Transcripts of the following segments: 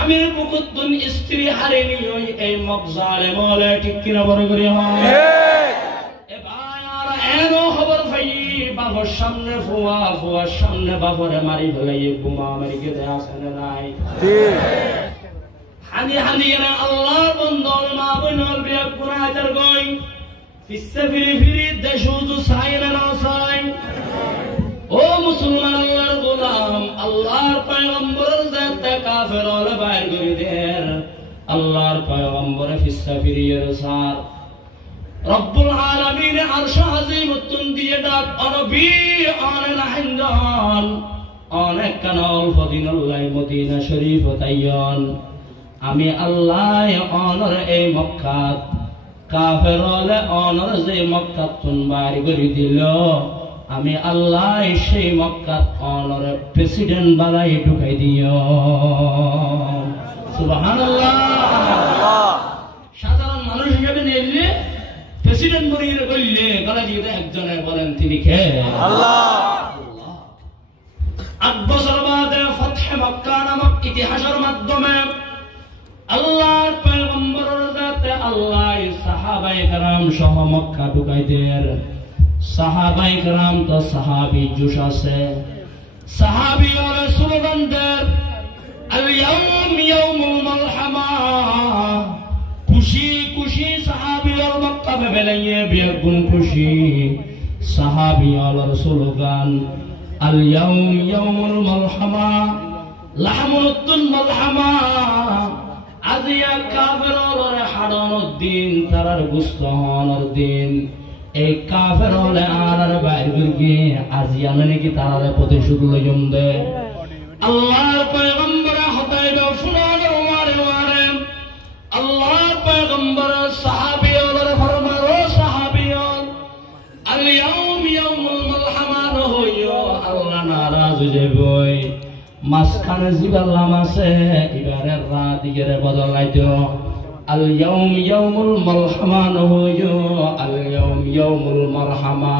স্বামীর বুকুদ্দুন স্ত্রী হারেনি ওই এই মক জালেম বলে ঠিক কিনা বড় করে হয় এ ভাই আর এনো খবর ভাই বাবার সামনে ফুয়ার সামনে বাবারে মারি ফেলাই বোমা আমেরিকা দেয়া আছে না নাই হানি হানি না আল্লাহর বন্দর মা বইনর বিয়া গুনাহগার গই ফিসে ফিরি দেশুজু সাই না সাই ও মুসলমান আল্লাহর গোলাম আল্লাহর পয়গম্বরের জাতে কাফের হলে বাইর করে দেন আল্লাহর পয়গম্বরে ফিসে ফিরিয়ের সার রব্বুল আলামিন আরশ আজিমতুন দিয়ে ডাক নবী আনা হিন্দান অনেক কানাল ফদিনুল্লাহ মদিনা শরীফ তাইয়ন আমি আল্লাহ অনর এই মক্কাত কাফের হলে অনর যে মক্কাত তুন বাইর করে দিল আমি আল্লাহ সেই মক্কাত অনর প্রেসিডেন্ট বানাই ঢুকাই দিও সুবহানাল্লাহ সাধারণ মানুষ হিসেবে নিলে প্রেসিডেন্ট বনিয়ে বললে গলা দিয়ে একজনে বলেন তিনি কে আল্লাহ 8 বছর বাদে ফতহে মক্কা নামক ইতিহাসের মাধ্যমে আল্লাহর পয়গম্বরের জাতে আল্লাহ সাহাবায়ে কেরাম সহ মক্কা ঢুকাই দেন সাহাবায়ে কেরাম তো সাহাবী জুস আছে সাহাবী আর স্লোগান দেন আল ইয়াউম ইয়াউমুল মালহামা খুশি খুশি সাহাবী আর মক্কা বেলাইয়ে বেগুন খুশি সাহাবী আর স্লোগান আল ইয়াউম ইয়াউমুল মালহামা লাহমুতুন মালহামা আজিয়া কাফেরর হারানোর দিন তারার গুস্ত হওয়ার দিন এই কাফেরর আর বাইরে গিয়ে আজিয়া নাকি তারার প্রতিশোধ লইম দে আল্লাহর পয়গম্বর হতাইব ফুনার ওয়ারে ওয়ারে আল্লাহর পয়গম্বর সাহাবীয়র ফরমানো সাহাবীয়ন আল ইয়াউম ইয়াউমুল মালহামা হইও আল্লাহ নারাজ হইবই মাসখানে জিবাল্লাম আছে এবারের রাত ইগেরে বদলাইতো আল ইয়াউম ইয়াউমুল মালহামা হইও আল ইয়াউম ইয়াউমুল মারহামা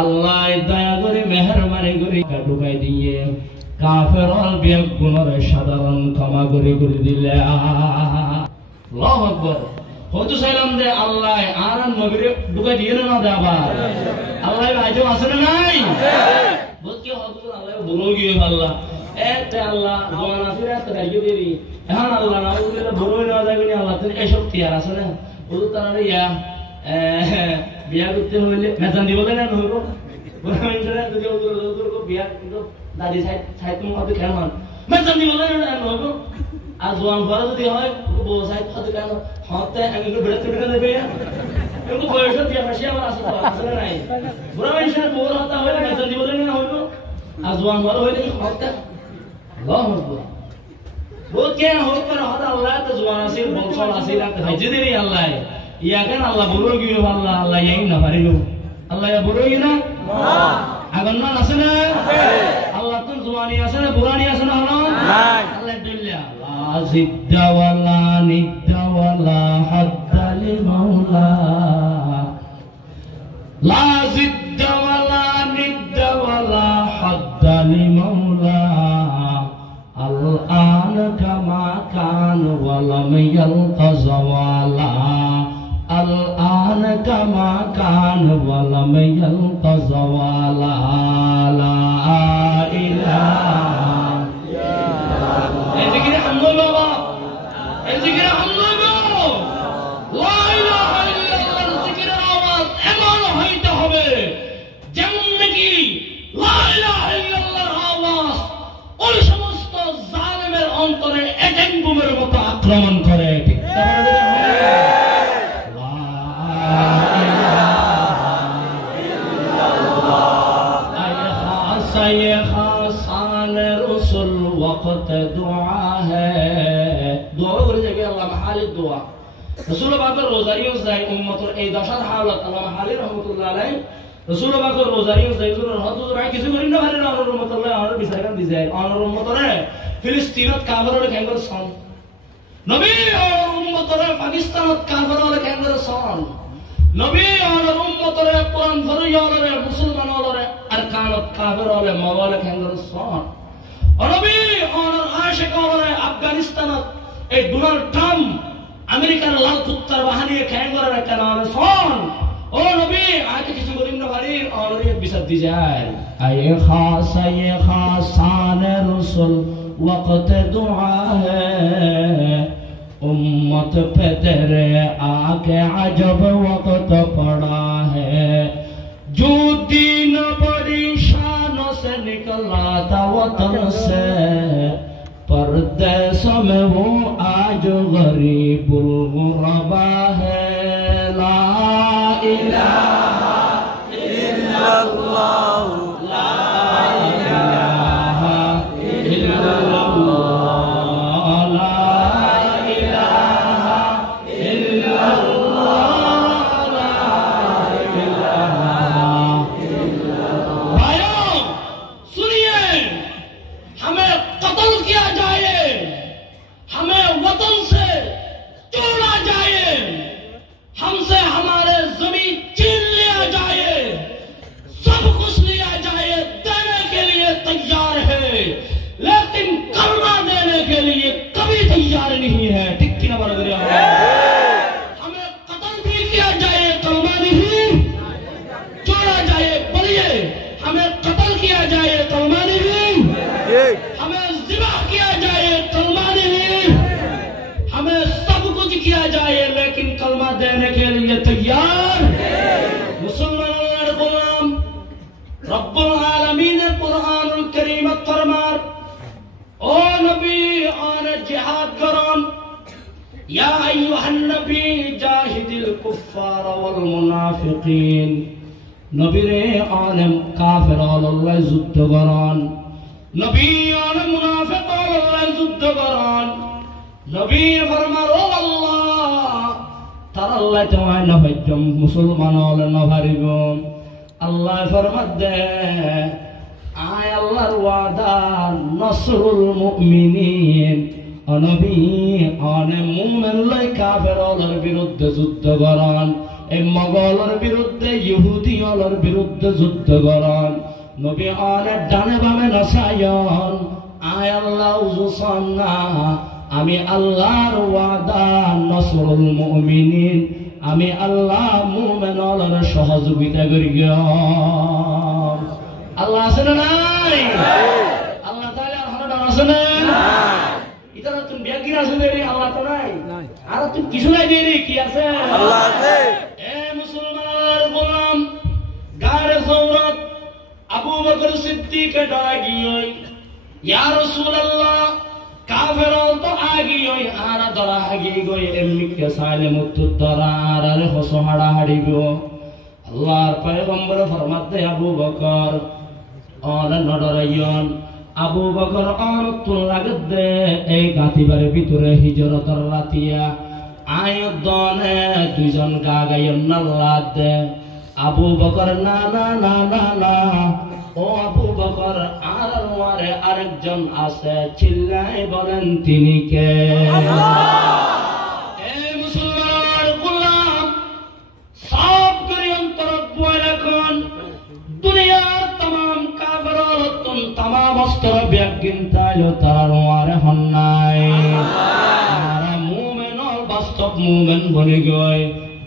আল্লাহ দয়া করে মেহেরবানি করে ঢুকাই দিয়ে কাফেরল বেগুনের সাধারণ ক্ষমা করে দিলে আল্লাহু আকবার হযু সালাম দে আল্লাহ আর নবীরে ঢুকাই দিয়ে না দে আবার আল্লাহ আজও আছে না নাই বলকে হযু আল্লাহ বলো গিয়ে আল্লাহ এতে আল্লাহ জওয়ান আসিরা তো গাইয়ে দেরি এখন আল্লাহ না বলে বড় না যাবে না আল্লাহ তো এই শক্তি আর আছে না হযু তারা ইয়া বিয়া করতে হইলে মেজান দিব না হইব বড় মিন্টরা যদি ওদের কো বিয়া দাদি সাইড তুমি কত কেমন মেজান দিব না হইব আর জওয়ান বড় যদি হয় বউ সাইড কত কেন হতে আমি তো বেড়ে তুলে দেবে কিন্তু বয়স দিয়ে বেশি আমার আছে নাই বড় মিন্টরা বড় হতা হইলে মেজান দিব না হইব আর জওয়ান বড় হইলে হতে আল্লাহু আকবার বলকে হইতো না হতা আল্লাহ তো জওয়ান আছে বংশল আছে না হাজি দেরি আল্লাহ ইয়া কেন আল্লাহ বড় গিয়ে আল্লাহ আল্লাহ ইয়াই না পারিলো আল্লাহ ইয়া বড় না আগুন না আছে না আল্লাহ তো জওয়ানি আছে না বুড়ানি আছে না নাই আল্লাহ দিল্লা লা জিদ্দা ওয়ালা নিদ্দা ওয়ালা হাদ্দা লি মাওলা লা জিদ্দা ওয়ালা নিদ্দা ওয়ালা হাদ্দা লি মাওলা আল আন কামা কান ওয়ালাম ইয়ালকা যাওয়ালা আল আন কামা কান ওয়ালাম ইয়ালকা যাওয়ালা লা ইলাহা ইল্লাল্লাহ এই জিকিরে হামদ বাবা এই জিকিরে হামদ বাবা লা ইলাহা ইল্লাল্লাহর জিকিরের আওয়াজ এমন হইতে হবে যেমন নাকি লা ইলাহা ইল্লাল্লাহর আওয়াজ ওই সমস্ত জালেমের অন্তরে এটেম বোমের মতো আক্রমণ করে ঠিক वक्त दुआ है दुआ করে যাবে আল্লাহ মাহালির দোয়া রাসূল পাকের রোজারিও যায় উম্মতের এই দশার হালত আল্লাহ মাহালি রাহমাতুল্লাহ আলাইহি রাসূল পাকের রোজারিও যায় হুজুর হযরত ভাই কিছু করেন না ভালো আল্লাহ রাহমাতুল্লাহ আর বিচারকান দি যায় আল্লাহর উম্মতরে ফিলিস্তিনত কাফেররে কেঙ্গর সন নবী আর উম্মতরে পাকিস্তানত কাফেররে কেঙ্গর সন নবী আর উম্মতরে কোরআন ফরিয়ালরে মুসলমানরে আর কানত কাফেররে মাওয়ালে কেঙ্গর সন নবী ওনার আশিক ওনার আফগানিস্তানত এই ডোনাল্ড ট্রাম্প আমেরিকার লাল কুত্তার বাহানিয়ে খেয়ে করার একটা নাম ফোন ও নবী আগে কিছু বলিন না ভারী ওনার বিচার দি যায় আয়ে খাসান রাসূল वक्त दुआ है उम्मत पे तेरे आके अजब वक्त पड़ा है जो दिन बड़ी शानों से निकला था वतन से परदेसों में वो आज गरीबुल गुरबा है ला इलाहा इल्लल्लाह ला नहीं है ठीक की ना बराबर हमें कत्ल भी किया जाए कलमा नहीं छोड़ा जाए बोलिए हमें कत्ल किया जाए कलमा नहीं हमें ज़िबा किया जाए कलमा नहीं हमें सब कुछ किया जाए लेकिन कलमा देने के लिए तैयार मुसलमान गुलाम रब्बुल आलमीन कुरानुल करीम फरमार ओ नबी आने जिहाद करन या अय्युहन नबी जाहिदिल कुफ्फार वल मुनाफिकीन नबी रे आने काफिर अल्लाह যুদ্ধ করন नबी आने मुनाफिक अल्लाह যুদ্ধ করন नबी फरमान ओ अल्लाह तार अल्लाह তোমায় না হইজম মুসলমান হলে না ভারিব আল্লাহ ফরমাত দে আয় আল্লাহর ওয়াদা নসরুল মুমিনিন নবী অনে মুমিন লাই কাফেরদের বিরুদ্ধে যুদ্ধ করেন এই মোগলের বিরুদ্ধে ইহুদিদের বিরুদ্ধে যুদ্ধ করেন নবী অনে ডানে বামে নসায়ন আয় আল্লাহ উজুসান্না আমি আল্লাহর ওয়াদা নসরুল মুমিনিন আমি আল্লাহ মুমিনদের সহযোগিতা করি আল্লাহ আছে না নাই আল্লাহ তাআলা আর আছে না ইতারা তুমি বেগিরা আছে দেরি আল্লাহ তো নাই আর তুমি কিছু নাই দেরি কি আছে আল্লাহ আছে এ মুসলমানের গোলাম গারে সওরাত আবু বকর সিদ্দিক ডাগিয়ে ইয়া রাসূলুল্লাহ কাফেরল তো আগিয়ে আর দরা আগিয়ে গয় এমনি কে সালে মুত দরা আর হসো হাড়া হাড়িবো আল্লাহর পয়গম্বর ফরমাতে আবু বকর और नडरायन আবু বকর और तुल লাগদে এই গাতিবার ভিতরে হিজরতর রাতিয়া আয়দনে দুইজন গাগায়ন নাল্লাদ আবু বকর না না না না না ও আবু বকর আর ওয়ারে আরেকজন আছে চিল্লায় বলেন তিনি কে এ মুসলমান গোলাম সব করিয়ন তরফ বলে কোন দুনিয়া तमाम अस्तर ब्यागिन तालो तारवार हन्नाय तारा मुमिन और वास्तव मुमिन बनी गए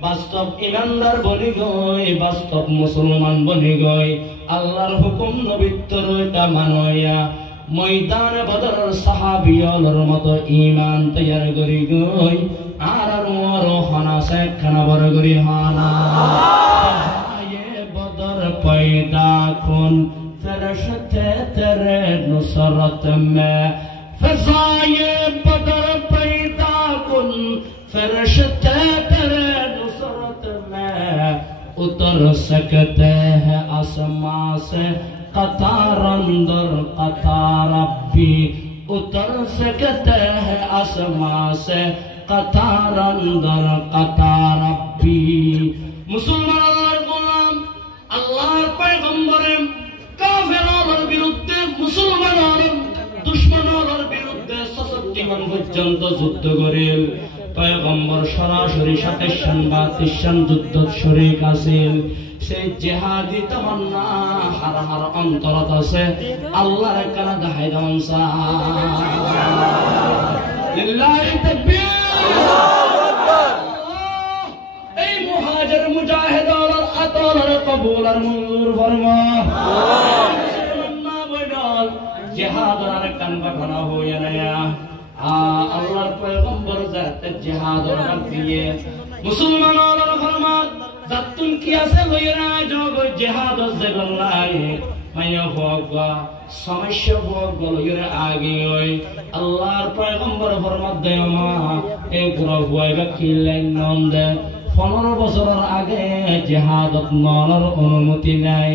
वास्तव ईमानदार बनी गए वास्तव मुसलमान बनी गए अल्लाहर हुकुम नबीतर এটা মানয়া ময়দান বদরের সাহাবিয়র মতো ঈমান তৈয়ার করি গই আর আর হানাসে খানা বড় করি হানা এ বদর পয়দা কোন فرشتے تیرے نصرت میں فضائے بدر پیدا کن فرشتے تیرے نصرت میں اتر سکتے ہیں آسمان سے قطار اندر قطار بھی اتر سکتے ہیں آسمان سے قطار اندر قطار بھی মুসলমানের গোলাম আল্লাহর পয়গম্বরে কাফেরদের বিরুদ্ধে মুসলমানের দুশমনের বিরুদ্ধে সশক্তিমান পর্যন্ত যুদ্ধ করেন পয়গম্বর সরাসরি 27 বা 30 যুদ্ধ শরীক আছেন সেই জিহাদি তামান্না হার হার অন্তরত আছে আল্লাহর কানা দেখাই দাম সা লিল্লাহি তাকবীর আল্লাহু আকবার এই মুহাজির মুজাহিদুল আতলার কবুল আর মঞ্জুর ফরমা আমিন মা বইডল জিহাদের কান বাখানা হইয়া না আল্লাহর পয়গম্বর জাত জিহাদের দিয়ে মুসলমানরা ফরমান জাতুন কি আছে লইরা যোগ জিহাদ জগল্লাই মায়া ভগবা সমস্যা ভগ লইরা আগে ওই আল্লাহর পয়গম্বর ফরমাত দেওয়া এই গ্রহ হইবা কিলেন নন্দে 15 বছরের আগে জিহাদত মনের অনুমতি নাই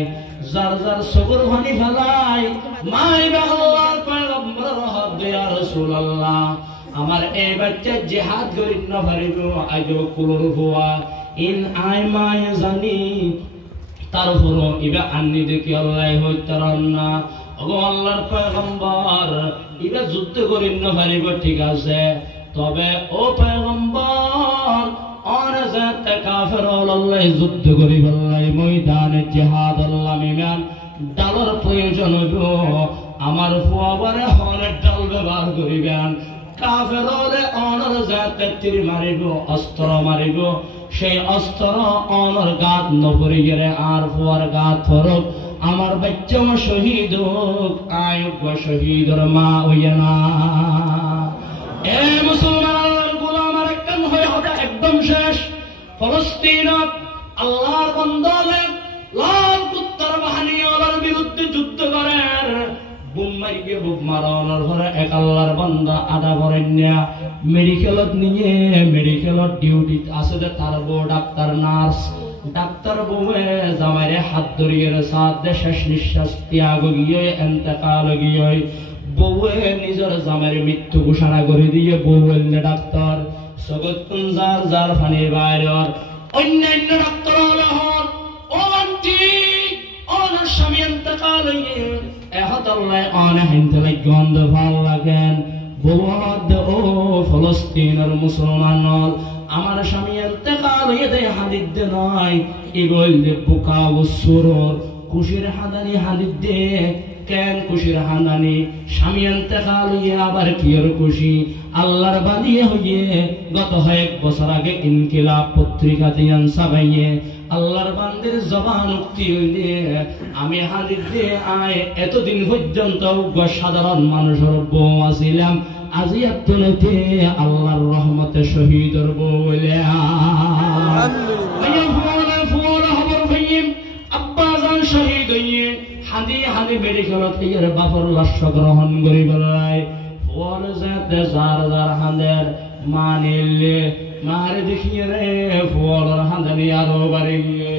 যার যার সবর ভানি ফেলাই মাইবা আল্লাহর পয়গম্বর হক ইয়া রাসূলুল্লাহ আমার এই বাচ্চা জিহাদ করি না পারিব আজো কুলর হওয়া ইন আই মাই জানি তারপর ইবা আন্নি দেখি আল্লাহ হইতারান না ও আল্লাহর পয়গম্বর ইবা যুদ্ধ করি না পারিব ঠিক আছে তবে ও পয়গম্বর আর জাত কাফের আল্লাহ যুদ্ধ করি বললাই ময়দানে জিহাদ আল্লাহ মিমান ডালার প্রয়োজন হইব আমার ফুয়াবারে হলে ডাল ব্যবহার করিবেন কাফের হলে অনর জাতে তীর মারিব অস্ত্র মারিব সেই অস্ত্র অনর গাত নপরি গেলে আর ফুয়ার গাত ফরক আমার বাচ্চা শহীদ হোক আয়ুব শহীদর মা হইয়া না এ মুসলমান গোলামার একদম হয়ে হবে একদম শেষ ফলস্তিন আল্লাহর বান্দালে লাল কুত্তার বাহিনী ওর বিরুদ্ধে যুদ্ধ করেন বুম মারিয়ে বুক মারানোর পরে এক আল্লাহর বান্দা আদা করেন না মেডিকেলত নিয়ে মেডিকেলত ডিউটি আছে যে তার বউ ডাক্তার নার্স ডাক্তার বউয়ে জামাইরে হাত ধরিয়ে সাথ শেষ নিঃশ্বাস ত্যাগ গিয়ে এন্তেকাল গিয়ে বউয়ে নিজের জামাইরে মৃত্যু ঘোষণা করে দিয়ে বউ এনে ডাক্তার জগৎ কোন যার যার ফানির বাইরের অন্যান্য ডাক্তার হল ও আন্টি ওনার স্বামী এন্তেকাল হইয়ে এহত আল্লাহ অনে হিন্দে গন্ধ ভাল লাগেন বউদ ও ফলস্তিনের মুসলমান আমার স্বামী এন্তেকাল হইয়ে দেয় হাদিদ দে নয় এগোল দে বুকা ও সুরর খুশির হাদানি হাদিদ দে কেন খুশির হাদানি স্বামী এন্তেকাল হইয়ে আবার কিয়র খুশি আল্লাহর বানিয়ে হইয়ে গত 1 বছর আগে ইনকিলাব পত্রিকা দিয়ান সাবাইয়ে আল্লাহর বান্দির জবান উক্তি হইলে আমি হাদিস দিয়ে আয় এতদিন পর্যন্ত সাধারণ মানুষের বউ আছিলাম আজি আত্মনতে আল্লাহর রহমতে শহীদর বউ বলে আব্বা জান শহীদ হইয়ে হাদি হাদি মেডিকেলত এর বাপর লাশ গ্রহণ করি বেলায় ওর যাতে যার যার হাঁদের মানিলে মারে দেখিয়ে রে ফুয়ার হাঁদানি আরো বাড়ি গিয়ে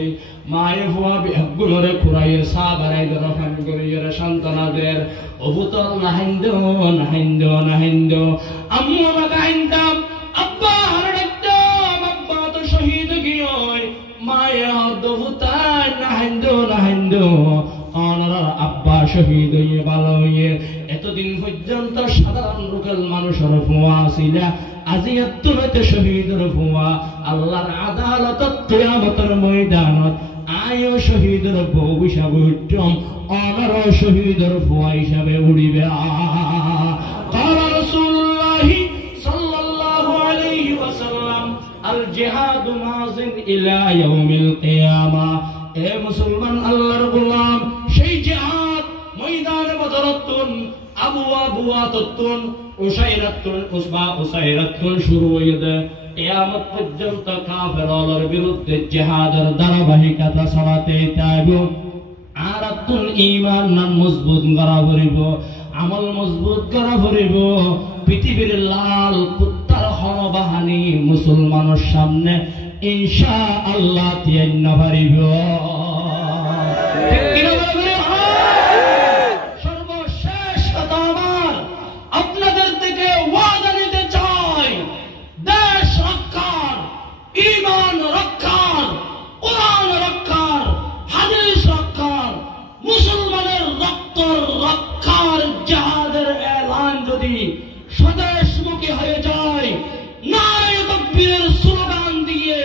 মায়ে ফুয়া বিগুলোরে কুড়াইয়ে সা বাড়াই দরখান করিয়ে রে সন্তানাদের অভুতল নাহিন্দ নাহিন্দ নাহিন্দ আম্মু আমাকে আইনতাম আব্বা হার ডাকতাম আব্বা তো শহীদ গিয়ে মায়ে অদ্ভুতায় নাহিন্দ নাহিন্দ অনার আব্বা শহীদ হইয়ে ভালো হইয়ে এতদিন পর্যন্ত সাধারণ লোকাল মানুষের ফুয়া ছিল আজি আত্মনতে শহীদের ফুয়া আল্লাহর আদালতত কিয়ামতের ময়দানত আয়ো শহীদের বউ হিসাবে উঠম অনার শহীদের ফুয়া হিসাবে উড়িবে قال رسول الله صلى الله عليه وسلم الجهاد ماض الى يوم القيامه এ মুসলমান আল্লাহর গোলাম সেই জিহাদ ময়দানে বদরতুন আবুয়াতুন উসাইরাতুন উসবা উসাইরাতুন শুরু হইতে কিয়ামত পর্যন্ত কাফেরদের বিরুদ্ধে জিহাদের ধারাবাহিকতা চালাতে থাকব আর আতুন ঈমান মজবুত করা হইব আমল মজবুত করা হইব পৃথিবীর লাল কুত্তার হনবাহানি মুসলমানের সামনে ইনশাআল্লাহ তিয়ান্ন পারিব সর্বশেষ কথা আমার আপনাদের থেকে ওয়াদা নিতে চাই দেশ রক্ষার ঈমান রক্ষার কোরআন রক্ষার হাদিস রক্ষার মুসলমানের রক্ত রক্ষার জিহাদের এলান যদি স্বদেশমুখী হয়ে যায় নারে তাকবীরের স্লোগান দিয়ে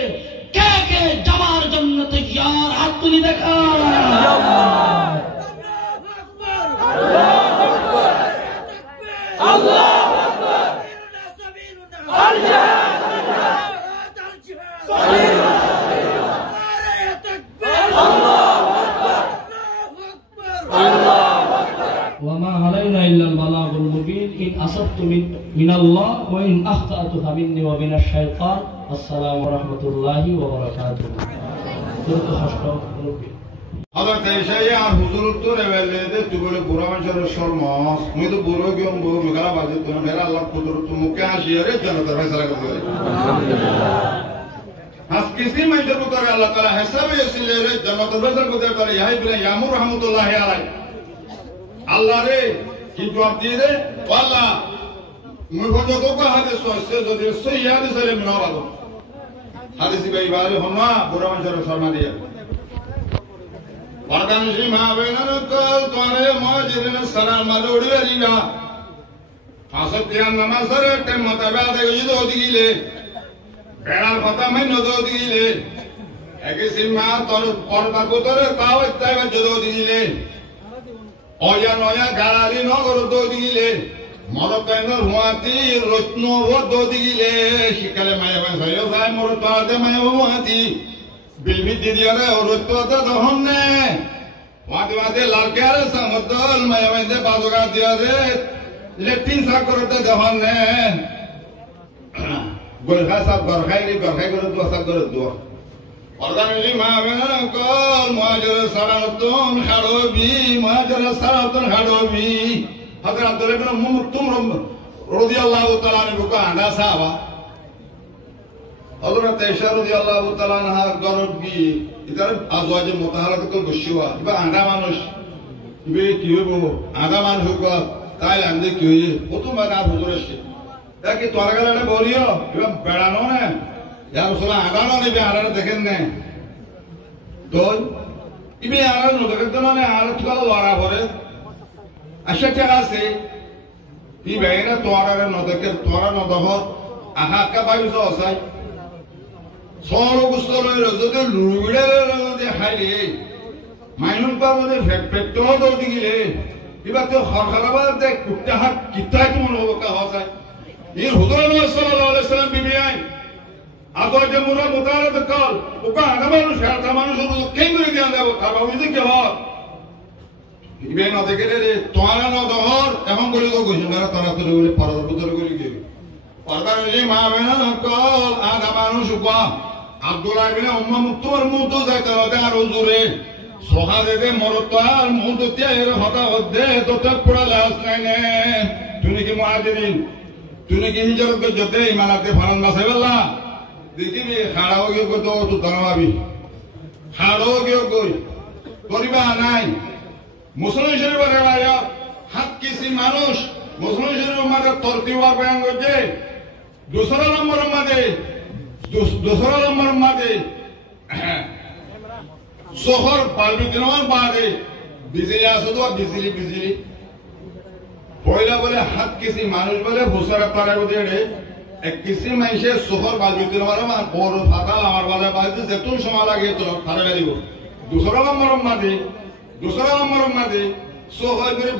কে কে যাওয়ার জন্য তৈয়ার হাত তুলে وما علينا إلا البلاغ المبين إن أصبت من الله وإن أخطأت فمني ومن الشيطان السلام ورحمة الله وبركاته. হযরত ইশাইয়া আর হুজুর তো রেবেলে দে তুবলে বুড়া মানুষের শর্মস মুই তো বুড়ো গিয়ম বউ মেলা বাজে তো মেরা আল্লাহ কুদরত মুকে আসিরে জান্নাতের ফয়সালা করে আজ কিসি মানুষের উপরে আল্লাহ তাআলা হিসাবে এসিলে রে জান্নাতের ফয়সালা করতে পারে ইহাই বিনা ইয়ামুর রাহমাতুল্লাহি আলাইহি আল্লাহ রে কি জবাব দিয়ে রে আল্লাহ মুই যত কো হাদিস আছে যদি সহি হাদিস এর না ভালো হাদিস ভাই ভালো হনা বুড়া মানুষের শর্মা দিয়ে পরদানশী মা বেনার কল তোরে মুজিরিন সালাম মালুড়ি দিবা আসতিয়ান নামাজের টাইম মোতাবেক ইদো দিলে বেড়ার কথা মাইনো দো দিলে একে সিমা তোর পরদা কোতরে তাও তাইবা জদো দিলে অয়া নয়া গাড়ালি নগর দো দিলে মরকাইনর হুয়াতি রত্ন ও দো দিলে শিকালে মায়া ভাইও যায় মর তোতে মায়া হুয়াতি বিলবি দিদিয়ারে রত্নতা দহনে ওয়াদি ওয়াদি লালকারে সমতল মায়া ভাইতে বাজুগা দিয়ারে লেটিন সাকরতে দহনে গোলখা সাব গরখাই করে দোয়া সাব করে দোয়া পরদানি মা বেনা কল মুহাজির সালাতুন হারবি মুহাজির সালাতুন হারবি হযরত আব্দুল্লাহ ইবনে মুকতুম রাদিয়াল্লাহু তাআলা আনহু কা আন্ডা সাহাবা হযরত আয়েশা রাদিয়াল্লাহু তাআলা আনহা গরবি ইতার আজওয়াজে মুতাহারাত কল গশিওয়া ইবা আন্ডা মানুষ ইবে কি হইবো আন্ডা মানুষ কো তাই আন্দে কি হই প্রথম বার আর হুজুর এসে দেখি তোর গলাটা বলিও ইবা বেড়ানো না ইয়া রাসূলুল্লাহ আগানো নিবে আরারে দেখেন না তো ইবে আরারে নো দেখেন না আর তুলা লড়া পড়ে আশা টাকা আছে ইবে না তোরারে নো দেখে তোরা নো দহ আহা কা বাইছো আসাই সরো গুসলই রজতে লুড়ে রজতে হাইলে মাইনুন পাবনে ফেক্টর দো দিগিলে ইবা তো খরখরাবা দেখ কুত্তা হাত কিতাই তো মন হবকা হসাই এই হুজুর সাল্লাল্লাহু আলাইহি সাল্লাম বিবি আই আদর যে মুরা মুতারাত কল ওকা আনামানু শাতা মানুষ হলো কেঙ্গুরি দিয়া দেব খাবা উইদে কি হয় ইবে না দেখে রে তোরা না দহর এমন করে তো কইছ মেরা তারা তো বলে পরদার ভিতর করে কি পরদার যে মা বেনা কল আদা মানুষ ওকা আব্দুল্লাহ ইবনে উম্মা মুতুর মুতু যাইতে হবে আর হুজুরে সোহাদে দে মরতার মুতু তিয়ার হতা হদে তো তে পুরা লাস নাই নে তুমি কি মুহাজিরিন তুমি কি হিজরত করে যেতে ইমানাতে ফারান বাসাইবাল্লাহ দেখিবি খাড়াও গিয়ে কত তো দাঁড়াবি খাড়াও গিয়ে কই করিবা নাই মুসলিম শরীফের রায়া হাত কিসি মানুষ মুসলিম শরীফের মাঝে তরতিওয়ার বয়ান করছে দূসরা নম্বর মাঝে শহর পালবি দিনের বাদে বিজলি আসো তো বিজলি পয়লা বলে হাত কিসি মানুষ বলে ভুসারা তারা উঠে এক কিসি মানুষে শহর বালবি দিনের মানে বড় ফাতাল আমার বাজার বাজতে যেতুন সময় লাগে তো তারা দিব দূসরা নম্বর মাঝে শহর করে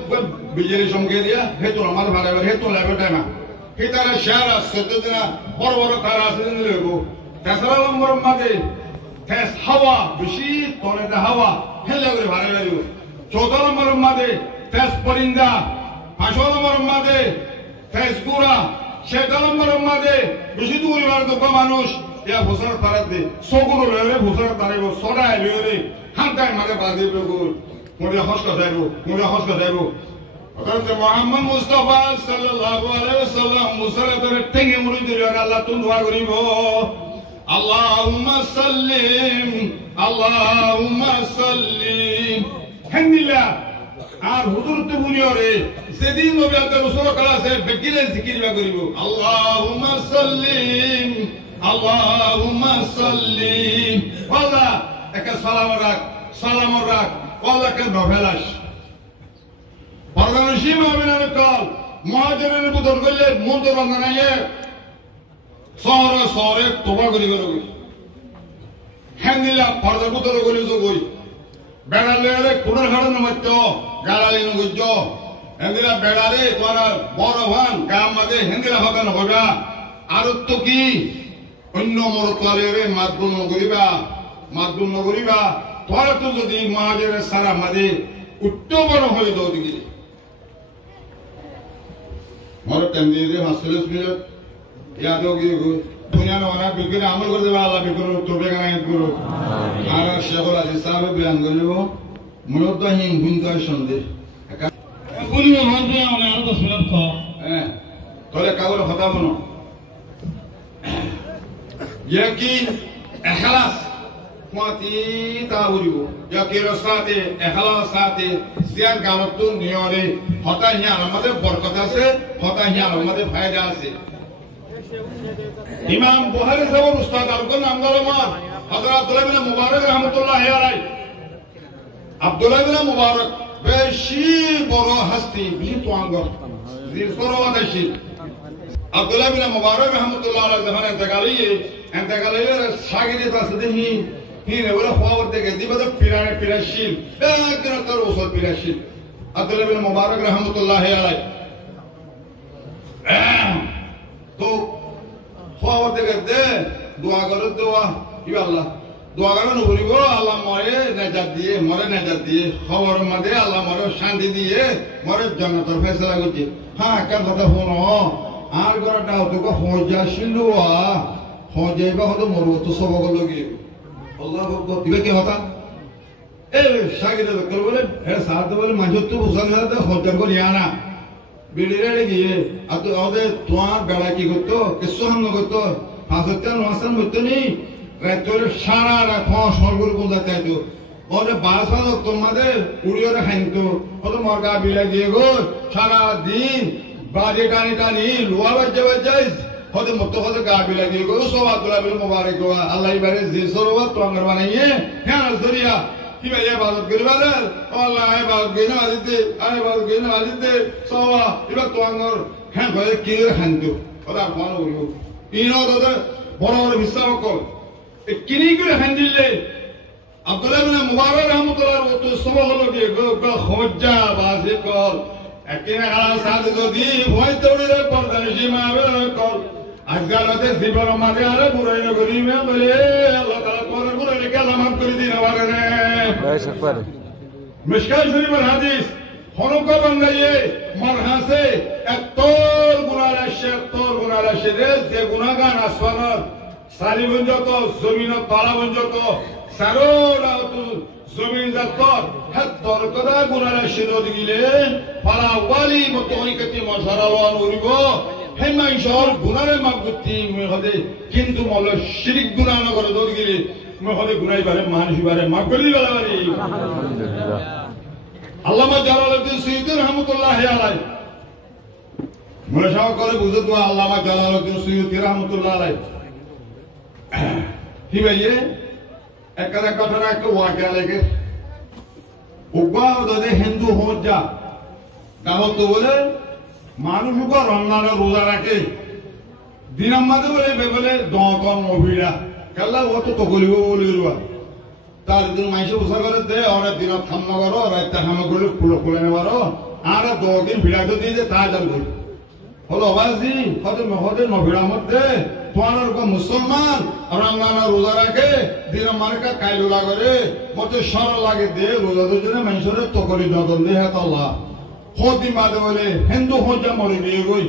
বিজলি সঙ্গে দিয়া হেতু আমার ভাড়া হেতু লাগবে টাইমা হে তারা শেয়ার আসছে তো বড় বড় তারা আসে নেব তেসরা নম্বর মাঝে তেজ হাওয়া বেশি তলে হাওয়া হেলে করে ভাড়া লাগিব চৌথা নম্বর মাঝে তেজ পরিন্দা পাঁচশো নম্বর মাঝে তেজ গুড়া ছয়টা নম্বর মাঝে বেশি দূর মানুষ ইয়া ভূষণ তারাতে সগুলো লয়ে ভূষণ তারিব সদাই লয়ে হান্তাই মাঝে বাঁধি মোরে হস্ত যাইব অর্থাৎ মুহাম্মদ মুস্তাফা সাল্লাল্লাহু আলাইহি ওয়াসাল্লাম মুসাল্লাতের ঠেঙ্গে মুড়ি দিলে আল্লাহ তুমি দোয়া করিব আল্লাহুম্মা সাল্লিম হামদুলিল্লাহ আর হুজুর তো বুনিও রে সেদিন নবী আল্লাহ রাসূল কাছে বেকিলে জিকির করিব আল্লাহুম্মা সাল্লিম ওয়ালা একা সালাম রাখ ওয়ালা কে নভেলাস পরদানশী মুমিনের কল মুহাজিরের বুদর গলে মুদ রঙনায়ে সরে তোবা গলি গলি হামদুলিল্লাহ পরদা বুদর গলি জগই বেড়ালে কুড়ার হাড়ন মত গালালি নগুজ হেন্দিলা বেড়ালে তোরা বড় ভান গাম মাঝে হেন্দিলা হতান হবা আর তো কি অন্য মরতলে রে মাদুন নগরিবা তোরা তো যদি মুহাজিরের সারা মাঝে উত্তম বড় হয়ে দাও দিকে মরে টাইম দিয়ে দিয়ে 45 মিনিট ইয়াদ গিয়ে দুনিয়া না বিজ্ঞানে আমল করে দেবে আল্লাহ বিজ্ঞান তবে গান করো আর শেখুল আজিজ সাহেব বয়ান করিব মূলত হিন্দু সন্দেহ কোন মন্ত্রী আমি আর 10 মিনিট কো হ্যাঁ তাহলে কাগজ কথা বলো ইয়াকিন ইখলাস মাতি তাউরিব ইয়াকিন সাথে ইখলাস সাথে জিয়াদ গামতু নিয়রে হতা হিয়া আমাদের বরকত আছে হতা হিয়া আমাদের ফায়দা আছে ইমাম বুখারী সাহেব উস্তাদ আরকন নামদার আমার হযরত আব্দুল্লাহ ইবনে মুবারক রাহমাতুল্লাহি আলাইহি আব্দুল্লাহ ইবনে মুবারক বেশি বড় হস্তি বিত আঙ্গর জিরসরওয়াদাশি আব্দুল্লাহ ইবনে মুবারক রাহমাতুল্লাহি আলাইহি যখন এন্তেকালিয়ে সাগিরে তাসদিহি হিনে ওরা খবর থেকে দিবাদ পিরাশিল একদিন তার ওসল পিরাশিল আব্দুল্লাহ ইবনে মুবারক রাহমাতুল্লাহি আলাইহি তো খবর থেকে দে দোয়া করো দোয়া কি আল্লাহ দোয়া করো নবরিব আল্লাহ মরে নাজাত দিয়ে খবর মধ্যে আল্লাহ মরে শান্তি দিয়ে মরে জান্নাতের ফয়সালা করছে হ্যাঁ একটা কথা শোনো আর গড়টা তোকে হজা শিলুয়া হজাইবা হতো মরব তো সবক লগিয়ে আল্লাহ বকব দিবে কি হতা এ সাগিরে দক্তর বলে হে সাথ বলে মাঝত তো বুঝা না হজার করে আনা বিড়িরে গিয়ে আতো ওদের তোমার বেলা কি করতো কিছু হাম করতো ফাঁসতে নসান হইতো নি রাতরে সারা রাত সরগুর কোন যাইতো ওরে বাসা তোমাদের উড়িয়ে খাইতো ওদের মর্গা বিলা দিয়ে গো সারা দিন বাজে টানি লোয়া বাজে হতে মত হতে গা বিলা দিয়ে গো সব আব্দুল্লাহ বিন মুবারক গো আল্লাহ ইবারে যে সরবা তো আঙ্গর বানাইয়ে হ্যাঁ জরিয়া কি ভাই ইবাদত করিবা রে আল্লাহ ইবাদত গিনা আজিতে সওয়া ইবা তো আঙ্গর হ্যাঁ ভাই কি রে খাইতো ওরা কোন হইলো ইনো তো বড় বড় বিশ্বাস কর কিনি করে খাইলে আব্দুল্লাহ ইবনে মুবারক রাহমাতুল্লাহ ওতো সব হলো দিয়ে গো হজ্জা বাজে কর একিনা গালা সাথে যদি ভয় তোড়ে পর্দানিশি মাবে কর আজকালতে জীবন মাঝে আরে বুড়াই নগরী মে বলে আল্লাহ তাআলা কোন করে রেখে মাফ করে দিন আমারে রে মিশকাত শরীফের হাদিস হনকা বাঙ্গাইয়ে মারহাসে এতর গুনাহ রাশে যে গুনাহগান আসওয়ার সারি বঞ্জত জমিন তারা বঞ্জত সারোরা তো জমিন জাতর হাতর কদা গুনাহ রাশে দিলে ফালা ওয়ালি মতনিকতি মশারাওয়ান উরিব হেমাই শহর গুনারে মাগতি মহদে কিন্তু মল শিরিক গুনাহ ন করে দৌড় গিলে মহদে গুনাই বারে মানুষ বারে মাফ করে দিবা বারে আলহামদুলিল্লাহ আল্লামা জালালউদ্দিন সুয়ুতী রাহমাতুল্লাহি আলাইহি মুরাশাও করে বুঝো তো আল্লামা জালালউদ্দিন সুয়ুতী রাহমাতুল্লাহি আলাইহি কি ভাইয়ে একটা কথা একটা ওয়াকিয়া লাগে উগবা দে হিন্দু হজ্জা গাহত বলে মানুষ উপর রমজানের রোজা রাখে দিনাম মাঝে বলে দন মহিলা কেলা ও তো তকলিব বলে তার দিন মাইসে উষা করে দে অনেক দিন খাম্মা করো রাইতা খামা করে খুলে নেবার আর দিন ভিড়াতে দিয়ে যে তা জানবে হলো অবাজি হতে নভিড়ার মধ্যে তোমার মুসলমান রমজানের রোজা রাখে দিনাম মার্কা কাইলুলা করে মতে সর লাগে দে রোজা দুজনে মানুষের তকলি নদন দিয়ে হেত আল্লাহ হদি মাদে বলে হিন্দু হজ্জা মরে গিয়ে গই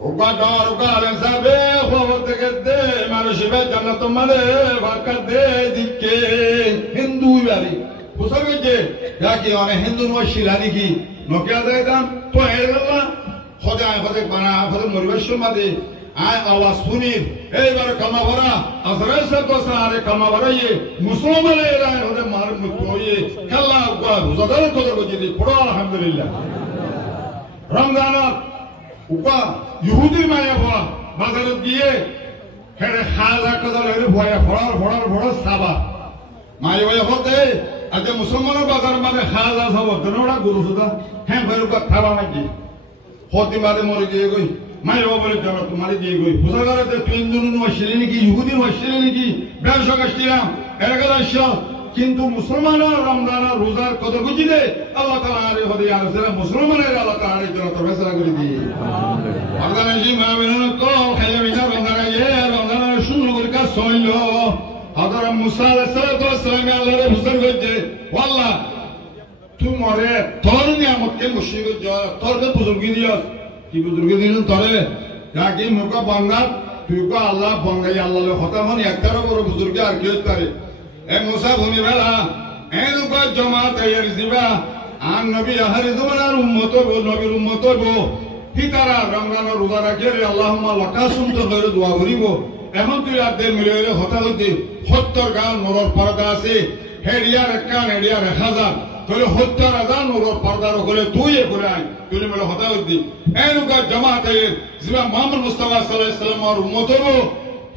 ওকা ডর ওকা আলেম সাহেবে খবর থেকে দে মানুষ জান্নাত মানে বাকা দে দিকে হিন্দু বাড়ি বুঝা গেছে কি অনেক হিন্দু নয় শিলানি কি নকিয়া দেয় দাম তো হেরে গেল হদে বানা হদে মরিবেশ মাদে আয় আওয়াজ শুনি এইবার কামা ভরা আজরাইল সাহেব তো আরে কামা ভরাইয়ে মুসলমান এরা হদে মার মুক্ত হইয়ে কাল্লা ওয়া রোজাদার কদর বুঝি পড়ো আলহামদুলিল্লাহ রমজান উপা ইহুদি মায়া ভরা বাজারত গিয়ে হেরে খাজা কদর হেরে ভয়া ফড়ার সাবা মায়া ভয়া হতে আজ মুসলমানের বাজার মানে খাজা সব দনোড়া গুরু সুদা হ্যাঁ ভয়রুকা খাবা নাকি হতি মাদে মরে গিয়ে গই মায়া বলে জানো তোমারে গিয়ে গই বুঝা গেল যে তুই হিন্দু নয় নাকি ইহুদি নয় নাকি ব্যবসা কাস্টিরাম এলাকা কিন্তু মুসলমানের রমজানের রোজার কদর বুঝি দে আল্লাহ তাআলা আরে হদে আলসরা মুসলমানের আল্লাহ তাআলা এর জন্য ফয়সালা করে দিয়ে রমজানের জি মামিনুন কো খাইলে মিনা রমজানের শুরু করে কাজ হইল হযরত মুসা আলাইহিস সালাম আল্লাহর হুজুর হইছে ওয়াল্লাহ তুই মরে তোর নিয়ামত কে মুশরিক তোর কে বুজুর্গি দিও কি বুজুর্গে দিন তরে কি মুখ বঙ্গাত তুই কো আল্লাহ বঙ্গাই আল্লাহ হতা হন একটারও বড় বুজুর্গে আর কি হতে এ মুসা ভূমি বেলা এর উপর জমাত এর জিবা আর নবী আহারে জমানার উম্মত গো নবীর উম্মত গো হিতারা রমজান রোজা রাখে রে আল্লাহুম্মা লাকা সুনতো করে দোয়া করিব এখন তুই আর দের মিলে হতা হতে 70 গান নূরের পর্দা আছে হেডিয়ার কান হেডিয়ার হাজার তোলে 70,000 নূরের পর্দার ওখানে তুই এ করে আই তুই মিলে হতা হতে এর উপর জমাত এর জিবা মুহাম্মদ মুস্তাফা সাল্লাল্লাহু আলাইহি ওয়াসাল্লামের উম্মত গো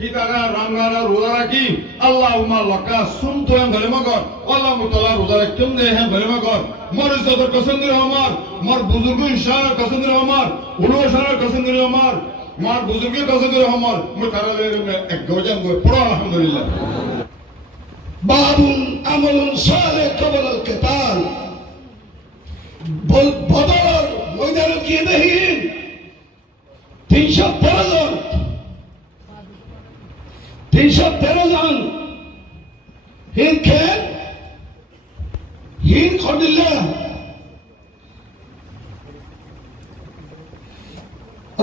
হিতারা রমজান রোজা রাখি আল্লাহুম্মা লাকা সুনতো করে মগর আল্লাহ মুতাআলা রোজা রাখুম দে হ্যাঁ বলে মগর মোর ইজ্জত কসন্দির আমার মোর বুজুর্গ ইনশাআল্লাহ কসন্দির আমার উলো ইনশাআল্লাহ কসন্দির আমার মোর বুজুর্গের কসন্দির আমার মোর তারালে এক গজান গো পড়ো আলহামদুলিল্লাহ বাবুন আমলুন সালে কবল আল কিতাল বদর ময়দানে গিয়ে দেখেন 313 জন হিন খদিল্লা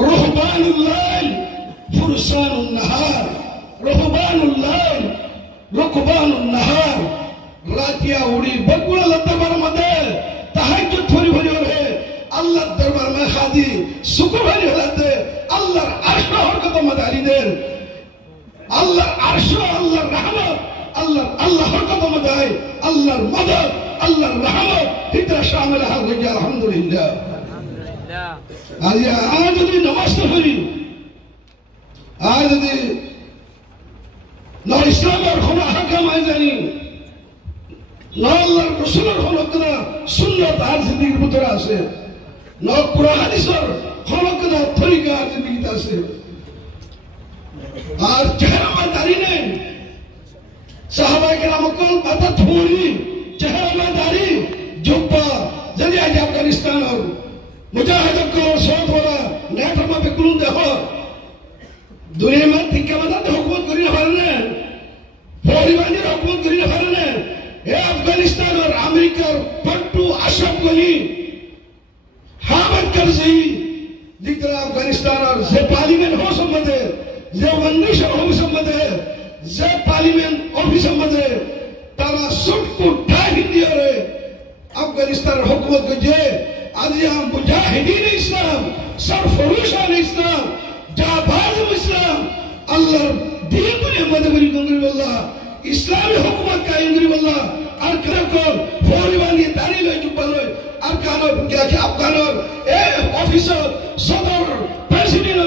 রহবানুল্লাহ ফুরসানুন নাহার রহবানুল্লাহ রুকবানুন নাহার রাতিয়া উড়ি বকুল দরবার মধ্যে তাহাজ্জুদ ফরি ফরি ওরে আল্লাহর দরবার মে খাদি শুকর ভরি হলাতে আল্লাহর আরশ হরকত মদারিদের আল্লাহর আরশ আল্লাহর রহমত আল্লাহ হরকত মদাই আল্লাহর মদদ আল্লাহর রহমত হিতরা শামিল হয়ে আলহামদুলিল্লাহ আজ যদি নামাজ পড়ি আজ যদি না ইসলামের কোন হাকাম আই জানি না আল্লাহর রাসূলের কোন সুন্নাত আর জিন্দেগির ভিতরে আছে না কুরআন হাদিসের কোন তরিকা আর জিন্দেগিতে আছে আর চেহারা দাড়ি নেই সাহাবায়ে কেরাম কল মাথা থুরি চেহারা দাড়ি জুব্বা যদি আজ আফগানিস্তান আর মুজাহিদ को सोच वाला नेट में बिकुल देखो दुनिया में ठीक है बता हुकूमत करी ना भरने फौरीवानी हुकूमत करी ना भरने ये अफगानिस्तान और अमेरिका पट्टू अशरफ गनी हामिद करज़ई दिखता अफगानिस्तान और जे पार्लियामेंट हो संबंधे जे वंदिश हो संबंधे जे पार्लियामेंट ऑफिस संबंधे तारा सुट को ढाई दिया रे अफगानिस्तान हुकूमत को जे आज यहाँ मुजाहिदीन इस्लाम सरफरोशान इस्लाम जाबाज इस्लाम अल्लाह दीन दुनिया मदबरी गुंगरी वल्लाह इस्लामी हुकूमत का इंगरी वल्लाह अरकान को फौरीवानी दारी ले जुब्बालो अरकान क्या क्या अफगान ए ऑफिसर सदर प्रेसिडेंट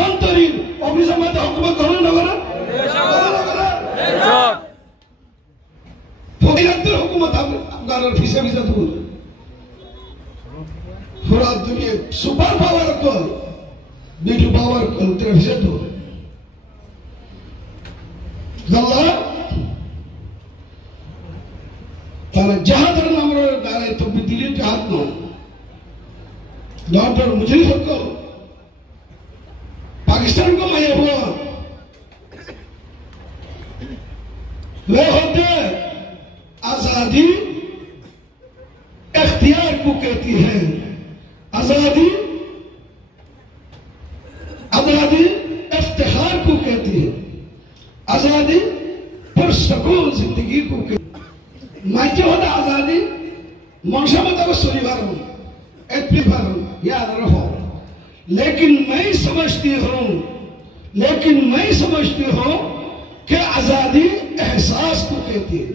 मंत्री ऑफिसर में हुकूमत करो ना करो फौरीवानी हुकूमत अफगान फिसे फिसे तो पूरा दुनिया सुपर पावर को बीटू पावर को तेरे से तो अल्लाह तारा जहाद नंबर डाले तो दिल्ली जहाद नो डॉक्टर मुझे को पाकिस्तान को माया हुआ वो होते आजादी इख्तियार को कहती है आजादी आजादी इफ्तिखार को कहती है आजादी पुरसकून जिंदगी को कहती है मायके होता आजादी मनसा मत को सोरीवार हूँ एप्लीफार हूँ याद रखो लेकिन मैं समझती हूँ कि आजादी एहसास को कहती है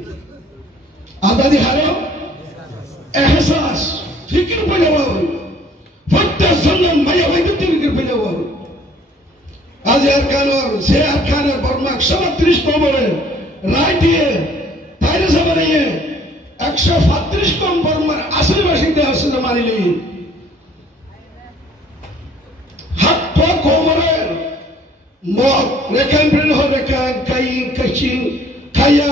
आजादी हारो एहसास फिक्र पे जवाब फक्त जन्नत माया वैद्य फिक्र पे जवाब आज अरकान और से अरकान और बर्मा 130 कोमरे राइटिए ताइरे से बनिए 130 कोम बर्मा असली बाशिंदे असली मानी ली हक तो कोमरे मौत रेखान प्रेरण हो रेखान कई कचिंग खाया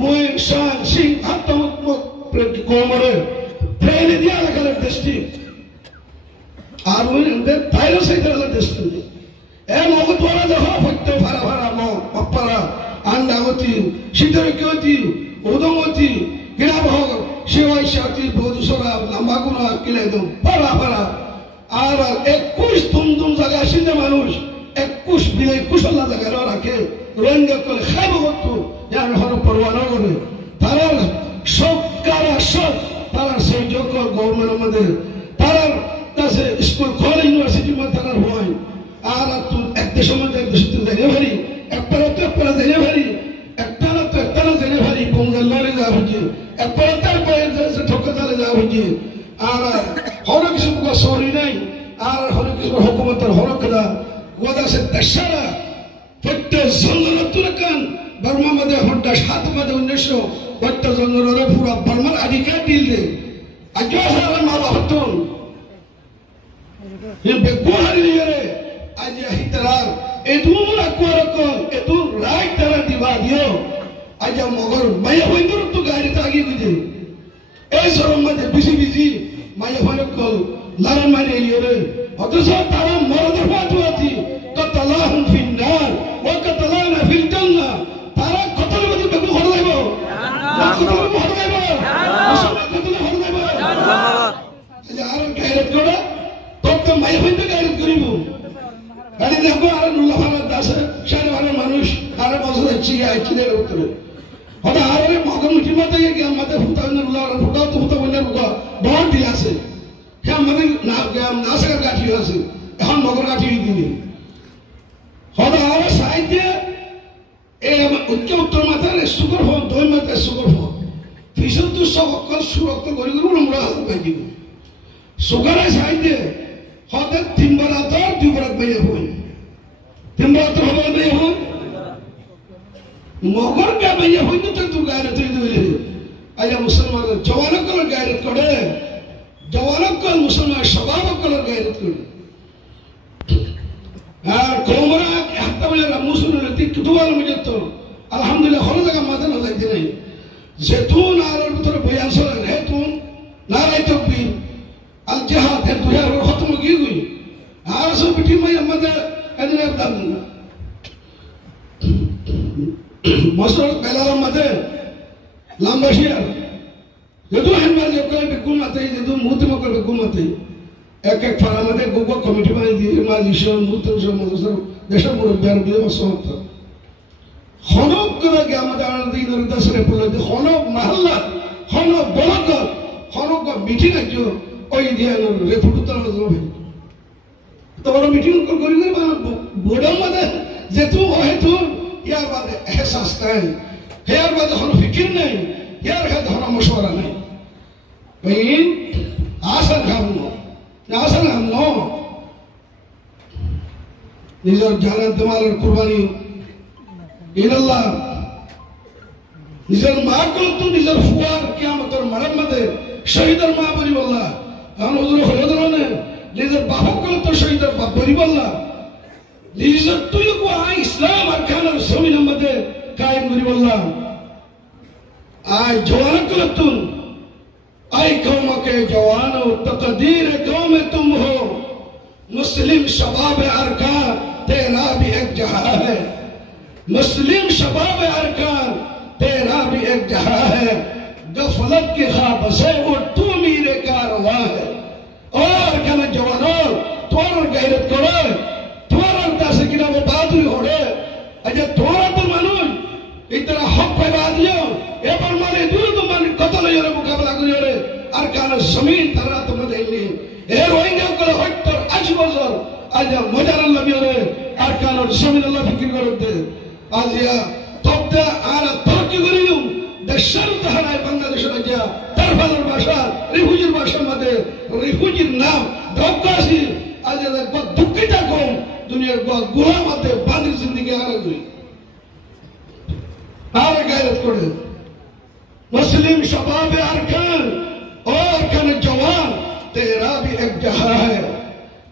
मुए शान सिंह हक तो कोमरे प्रेरण दिया लगा दृष्टि आरुन इंदे ताइरे से इधर दृष्टि ए मौत वाला देखो फक्त फरा फरा मौ पप्परा अंडा होती शीतल क्योंती उदम होती गिरा भाग शिवाय शक्ति बोध सोरा लंबागुना किले दो फरा फरा আর 21 দুম জায়গা আসিলে মানুষ 21 বিলে 21 আল্লাহ জায়গা রাখে রোহিঙ্গা করে খাইব করতো যার হলো পরোয়ানা করে তারা সব কারা সব তারা সেই যোগ্য গভর্নমেন্ট আমাদের তারা কাছে স্কুল কলেজ ইউনিভার্সিটি মধ্যে তারা হয় আর তুই এক দেশের মধ্যে এক দেশের জায়গা ভারি একপারা তো একপারা জায়গা ভারি একটা না তো একটা না জায়গা ভারি বঙ্গের লড়ে যাওয়া হচ্ছে একপারা তার পায়ে ঠোকা তালে যাওয়া হচ্ছে আর হলো কিছু সরি নাই আর হলো কিছু হুকুমতের হলো কেনা ওদা সে দেশারা প্রত্যেক জঙ্গল তুলকান বর্মা মধ্যে হন্টা 7 মধ্যে 1900 প্রত্যেক জঙ্গলের পুরো বর্মার আধিকার দিল দে আজ হারা মারা হতন ये बेकुहारी नहीं है आज यही तरह एदूना कोरकल एदू राइट तरह दिवा दियो आज मगर माया होई दूर तो गाड़ी तागी बुझे ऐसे मध्य बिजी माया होने कल लारन माने लियो रे अतः तारा मर्द बात हुआ थी कतलाहum फिन्नार व कतलाना फिल जन्ना तारा कतल मध्य बेकु हर देबो कतल हर देबो कतल हर देबो आज आरन गैरत कोड़ा तो माय হইতে গাইড করিব গাড়ি দেখো আর নুল্লাহ ফারাদ দাস সারে আর মানুষ আর বছর আছে আইছিদের উত্তরে হদা আরে মগন মুঠিমাতে গিয়ে আমাদের ফুটা নুল্লাহ আর ফুটা তো ফুটা বলে ফুটা বহুত দিল আছে হে আমাদের না নাসের গাঠি আছে এখন মগর গাঠি দিবি হদা আর সাইডে এই উত্তর মাথার সুগর হোক দুই মাথার সুগর হোক বিশুদ্ধ সকল সুরক্ত করি করে আমরা হাত পাই দিব সুগরের সাইডে হতে 3 বার আতর 2 বার বেয়ে হই 3 বার তো হবে বেয়ে হই মগর কে বেয়ে হই তো তুই গায়রে তুই দিলে আয়া মুসলমান জওয়ান কল গায়রত করে জওয়ান কল মুসলমান স্বভাব কল গায়রত করে আর কোমরা একটা বলে মুসলমান তি দুয়াল মজে তো আলহামদুলিল্লাহ হলো জায়গা মাথা না যাইতে নাই জেতুন আর ভিতরে বয়ান সরে হে তুন নারাই তাকবীর al jihad है दुनिया रो खत्म की हुई हां सो बिठी मैं मत कदने दम मसर बेलाल मत लांबाशिया यदु हन्मा जो कोई बिकुल मत यदु मुत मकर बिकुल मत एक फारा मत गोगो कमिटी में दिए मालिशो मुत जो मसर देश मुरब्बियार बियो मसत खनक करे गया मत आन दिन दसरे पुले खनक महल्ला खनक बलक खनक बिठी ना जो ওই দিয়া রেপুটুতার হবে তোমার মিটিং করি করে বোর্ডার মধ্যে যেহেতু হয়তো ইয়ার বাদে এহসাস নাই হেয়ার বাদে হলো ফিকির নাই ইয়ার কাছে হলো মশওয়ারা নাই ভাই আসান খামনো নিজের জানান তোমার কুরবানি ইল্লাল্লাহ নিজের মা কল তো নিজের ফুয়ার কিয়ামতের মারামতে শহীদের মা বলিবল্লাহ কারণ হুজুর হলদরনে নিজের বাপ কল তো শহীদের বাপ বলিবল্লাহ নিজের তুই কো ইসলাম আর খানার জমিন মধ্যে কায়েম করিবল্লাহ আই জওয়ান কল তুন আই কওম কে জওয়ান ও তকদীর কওম তুম হো মুসলিম शबाब अरकान तेरा भी एक जहां है मुस्लिम शबाब अरकान तेरा भी एक जहां है गफलत के ख्वाब से वो तू मेरे कारवां है और कहना जवानों तोर गैरत करो तोर दासे किना वो बहादुरी होड़े अजे तोरा तो मानुष इतना हक पे बात लियो ए पर माने दूर तो माने कतल योरे मुकाबला करियोरे আর কান জমিন তারা তোমাদের নেই এ রোহিঙ্গা করে হত্যার আজ বছর আজ মজার আল্লাহ বিরে আর কান জমিন আল্লাহ ফিকির করতে আজ ইয়া তবদা আর তরকি করিও দেশের তাহারায় বাংলাদেশের রাজ্য তারফালের ভাষা রিফুজির ভাষার মধ্যে রিফুজির নাম দক্কাসি আজ বহুত দুঃখিত কম দুনিয়ার গোলাম মধ্যে বাঁধির জিন্দিগি আর গায়রত করে मुस्लिम शबाब अरकान और कन जवान तेरा भी एक जहां है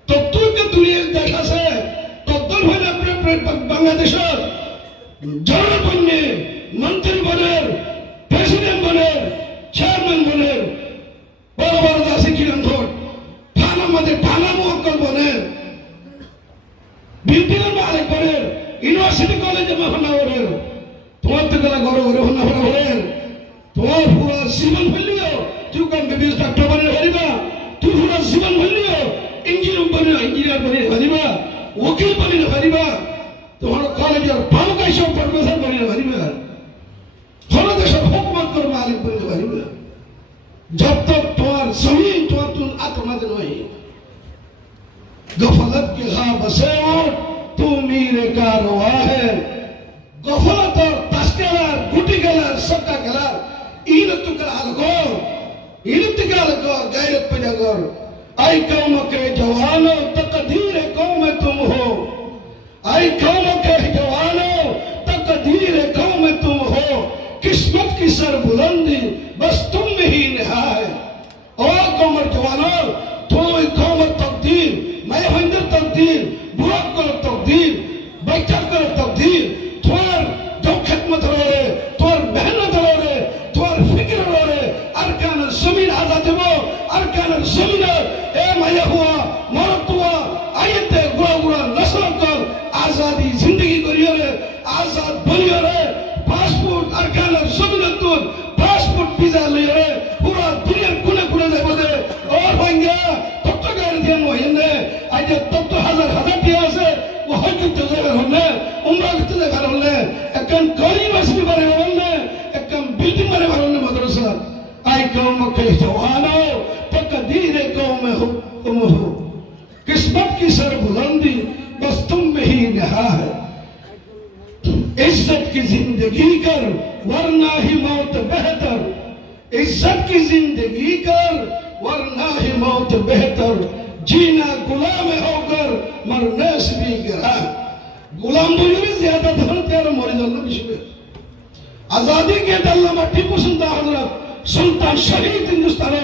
तो तू के दुनिया देखा से तो तुम होने अपने बांग्लादेश जनरल बने मंत्री बने प्रेसिडेंट बने चेयरमैन बने बड़ा बड़ा दासी किरण थोड़ थाना मध्य थाना मुवक्कल बने बिल्डिंग मालिक बने यूनिवर्सिटी कॉलेज में होना हो रहे तुम्हारे तक गौरव गौरव होना हो रहे তোমার পুরো জীবন ভুলিও তুই কোন বিবিএস ডক্টর বনে হরিবা তুই পুরো জীবন ভুলিও ইঞ্জিনিয়ার বলি ইঞ্জিনিয়ার বলি ভারিবা ওকিল বলি ভারিবা তোমার কলেজের বামকাইশো প্রফেসর বলি ভারিবা হলো দেশের হুকুমত করে মালিক বলি ভারিবা जब तक तुम्हार जमीन तुम आत्मद नहीं गफलत के ख्वाब से उठ तू मेरे कारवा है गफलत और तस्करार गुटी गलार सबका गलार इन तुकराल को गैरत पैदा कर आई कौम के जवानों तकदीर कौम तुम हो आई कौम के जवानों तकदीर कौम तुम हो किस्मत की सर बुलंदी बस तुम में ही निहा है और कौमर जवानों तुम कौमर तकदीर मैं हंदर तकदीर बुराक कर तकदीर बच्चा कर तकदीर तुम्हार जो खिदमत हो रहे तुम्हार मेहनत हो रहे तुम्हार फिक्र हो रहे अरकान जमीन आजाद हो अरकान जमीन ए माया हुआ मरत हुआ आयते गुरा गुरा नस्ल कर आजादी जिंदगी करियो रे आजाद बनियो रे पासपोर्ट अरकान जमीन तुम पासपोर्ट वीजा लियो रे पूरा दुनिया कुने कुने जाबो दे और होंगे तब तो कर दिया मोहिने आज तब तो हजार दिया से वो हज तो जगह होने उम्र तो जगह होने एकन करी मस्ती बारे होने एकन बिल्डिंग बारे होने मदरसा आई कौम के जवानो तकदीर कौम हो तुम हो किस्मत की सर बुलंदी बस तुम में ही निहा है इज्जत की जिंदगी कर वरना ही मौत बेहतर इज्जत की जिंदगी कर वरना ही मौत बेहतर जीना गुलाम होकर मरने से भी गिरा गुलाम बुजुर्ग ज्यादा धन तेरा मोरी जल्द बिशबे आजादी के दल्ला टीपू सुल्तान हजरत सुल्तान शहीद हिंदुस्तान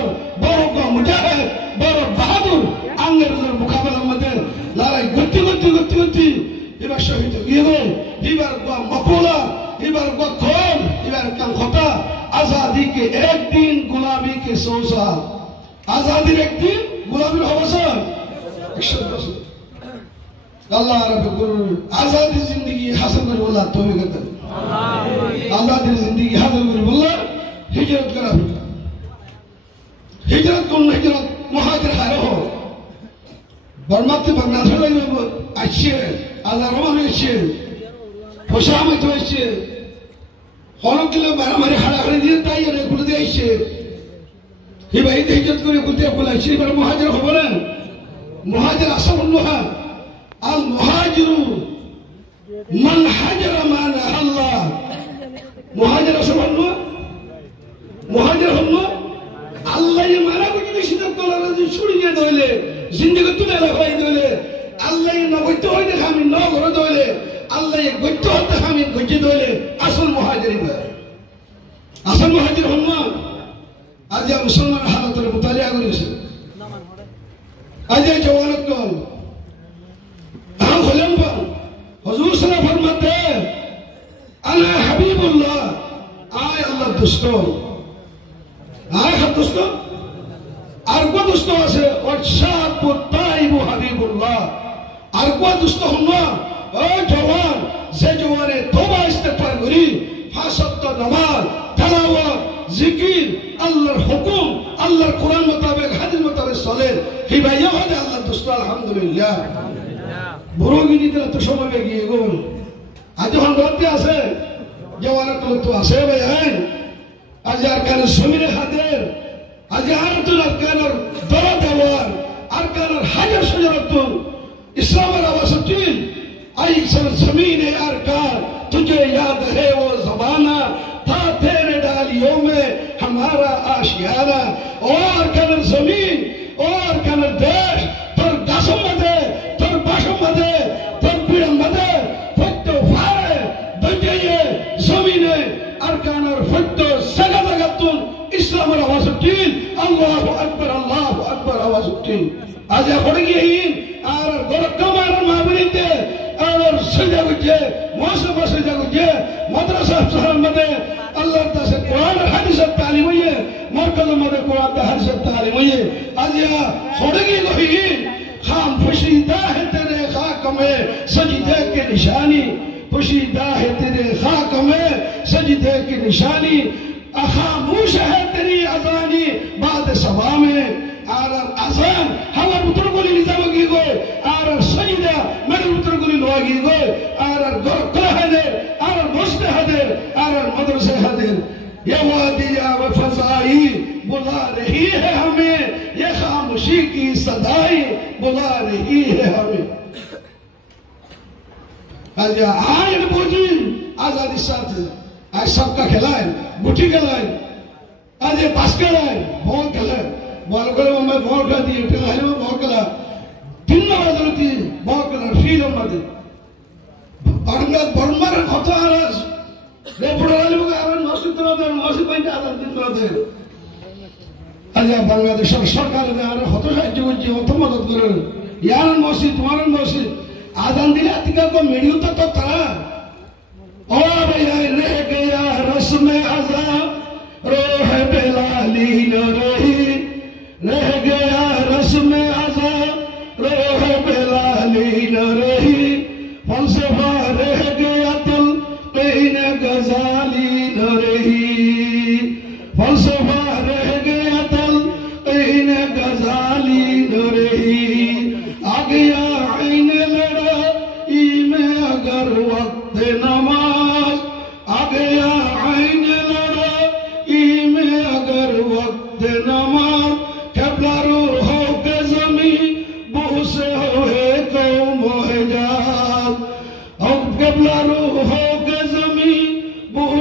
बड़ो का मुजाहिद बड़ो बहादुर अंग्रेजों मुकाबला मध्य लड़ाई गुत्ती इबार शहीद गिरो इबार को मकोला इबार को खोल इबार का खोता आजादी के एक दिन गुलामी के 100 साल आजादी एक दिन गुलामी अवसर 100 अल्लाह रब गुरु आजादी जिंदगी हासिल कर बोला तो भी करता आजादी जिंदगी हासिल कर बोला हिजरत करा हिजरत कौन हिजरत मुहाजिर है हो बर्माती बांग्लादेश में अच्छे आजारों में अच्छे खुशा में तो अच्छे होने के लिए हमारे हरा हरे दिन ताई है कुल दे अच्छे ही भाई हिजरत करे कुल दे कुल अच्छे पर मुहाजिर हो बोले मुहाजिर असल उन्होंने al muhajiru man hajara mana Allah muhajir asal muhajir हमनो Allah ये माना कुछ भी सिद्ध कर रहा है छुड़िए दोले जिंदगी तुले लगाई दोले Allah ये ना गुट्टो होते हमें ना करो दोले Allah ये गुट्टो होते हमें गुज्जे दोले असल मुहाजिर हमनो आज या मुसलमान हालत में मुतालिया करो इसे आज ये जवानत को हुजूर सल्लल्लाहु अलैहि वसल्लम फरमाते हैं अना हबीबुल्लाह आय अल्लाह दोस्तों आय हम दोस्तों और को दोस्तों से और शाबु ताइबु हबीबुल्लाह और को दोस्तों हुआ ओ जवान से जवाने तौबा इस्तिगफार करी फासत नमाज तिलावत जिकिर अल्लाहर हुकुम अल्लाहर कुरान मुताबिक हदीस मुताबिक चले हिबाया है अल्लाह दोस्तों अल्हम्दुलिल्लाह बुरोगिनी तेरा तो शोभा में गई गोल आज हम रोते आसे जवान तो आसे भाई हैं आज यार क्या सुमिरे हाथेर आज यार तो क्या नर दरा दवार आर क्या नर हजार सजर तो इस्लाम का वासुचीन आई सर ज़मीन यार का तुझे याद है वो ज़माना था तेरे डालियों में हमारा आशियाना और क्या नर ज़मीन और क्या नर देश पर दासों में दे मदे तकबीर मदे फट्टो फारे दंजे ज़मीने अरकान और फट्टो सगा जगतुन इस्लाम और आवाज़ुद्दीन अल्लाहु अकबर आवाज़ुद्दीन आज ये पढ़ेंगे ही और गोरखमार माबरीते और सजा गुजे मौसम सजा गुजे मदरसा शहर मदे अल्लाह तासे कुरान हदीस तालीम हुई है मरकज़ मदे कुरान हदीस तालीम हुई है आज ये पढ़ेंगे को ही खाम फशीदा है तेरे खाक में सजदे की निशानी फशीदा है तेरे खाक में सजदे की निशानी खामोश है तेरी अजानी बाद सभा में आर अजान हमार पुत्र को निजाम की को lagi goi ar gor kala hadir ar mosne hadir ar madrasa hadir ये वादिया व फजाई बुला रही है हमें ये खामोशी की सदाई बुला रही है हमें आज आयन बोझी आजादी साथ आज सबका खिलाए गुटी खिलाए आज ये पास खिलाए बॉल खिलाए बॉल करे मैं बॉल कर दिए खिलाए में बॉल खिला तीन नवाज़ थी बॉल खिला फ्रीडम मध्य बरंगा बरंबर खता आराज রেপুরালি বুকে আবার মসজিদ তোদের মসজিদ বাইতে আবার দিন তোদের আজ বাংলাদেশের সরকারের আর হত সাহায্য করছে হত মদত করে ইয়ার মসজিদ তোমার মসজিদ আজান দিলে আতিকা কো মেডিও তো তারা ও ভাইয়া রে গয়া রসমে আজা রোহ বেলালি ন রহি রে গয়া রসমে আজা রোহ বেলালি ন রহি ফলসফা রে গয়া তল कहीं गजाली न रही फलसफा रह गया तल कहीं गजाली न रही आ गया आईन लड़ा में अगर वक्त नमाज आ गया आईन लड़ा में अगर वक्त नमाज कबलारो हो के जमी बूह से होए कौम मोहजात अब कबलारो हो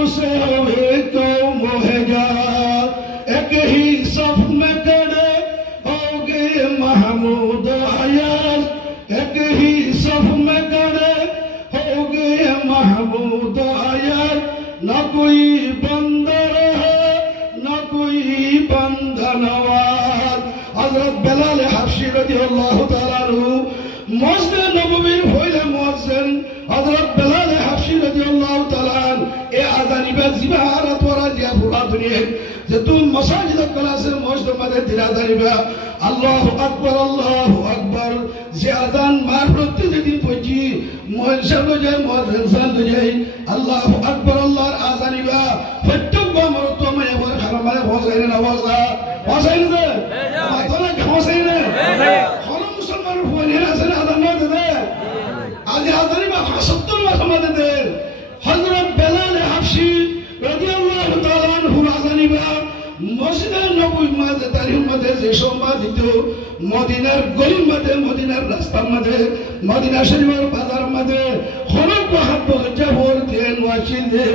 से हुए तो मोहजा एक ही सफ में खड़े हो गए महमूद अयाज एक ही सफ में खड़े हो गए महमूद अयाज न कोई बंदर है न कोई बंधनवार हजरत बिलाल हबशी रज़ियल्लाहु ताआला अन्हु मस्जिद नबवीर হইলে মুয়াজ্জিন হযরত বিলাল হাবশী রাদিয়াল্লাহু তাআলা এ আযানি বা জিবারাত ওরা দিয়া পুরা দুনিয়া যে তুমি মসজিদ ক্লাসে মসজিদ মধ্যে দিরা দাঁড়িবা আল্লাহু আকবার যে আযান মারফতে যদি পজি মুয়াজ্জিন যায় মুয়াজ্জিন সাল যায় আল্লাহু আকবার আল্লাহর আযানিবা প্রত্যেক মরত মানে ওর হারামায় হোসাইন নওয়াজা হোসাইন দে মাতলা হোসাইন হল মুসলমান হইলে আছেন আযান না দে আজ আযানিবা 70 মাস আমাদের দে হযরত বিলাল হাবশী রাদিয়াল্লাহু তাআলা আনহু আযানিবা মসজিদে নববী মাঝে তারিখ মধ্যে যে সম্মানিত মদিনার গলির মধ্যে মদিনার রাস্তার মধ্যে মদিনা শরীফের বাজার মধ্যে হরক মহব্বত জবর দেন ওয়াসিল দে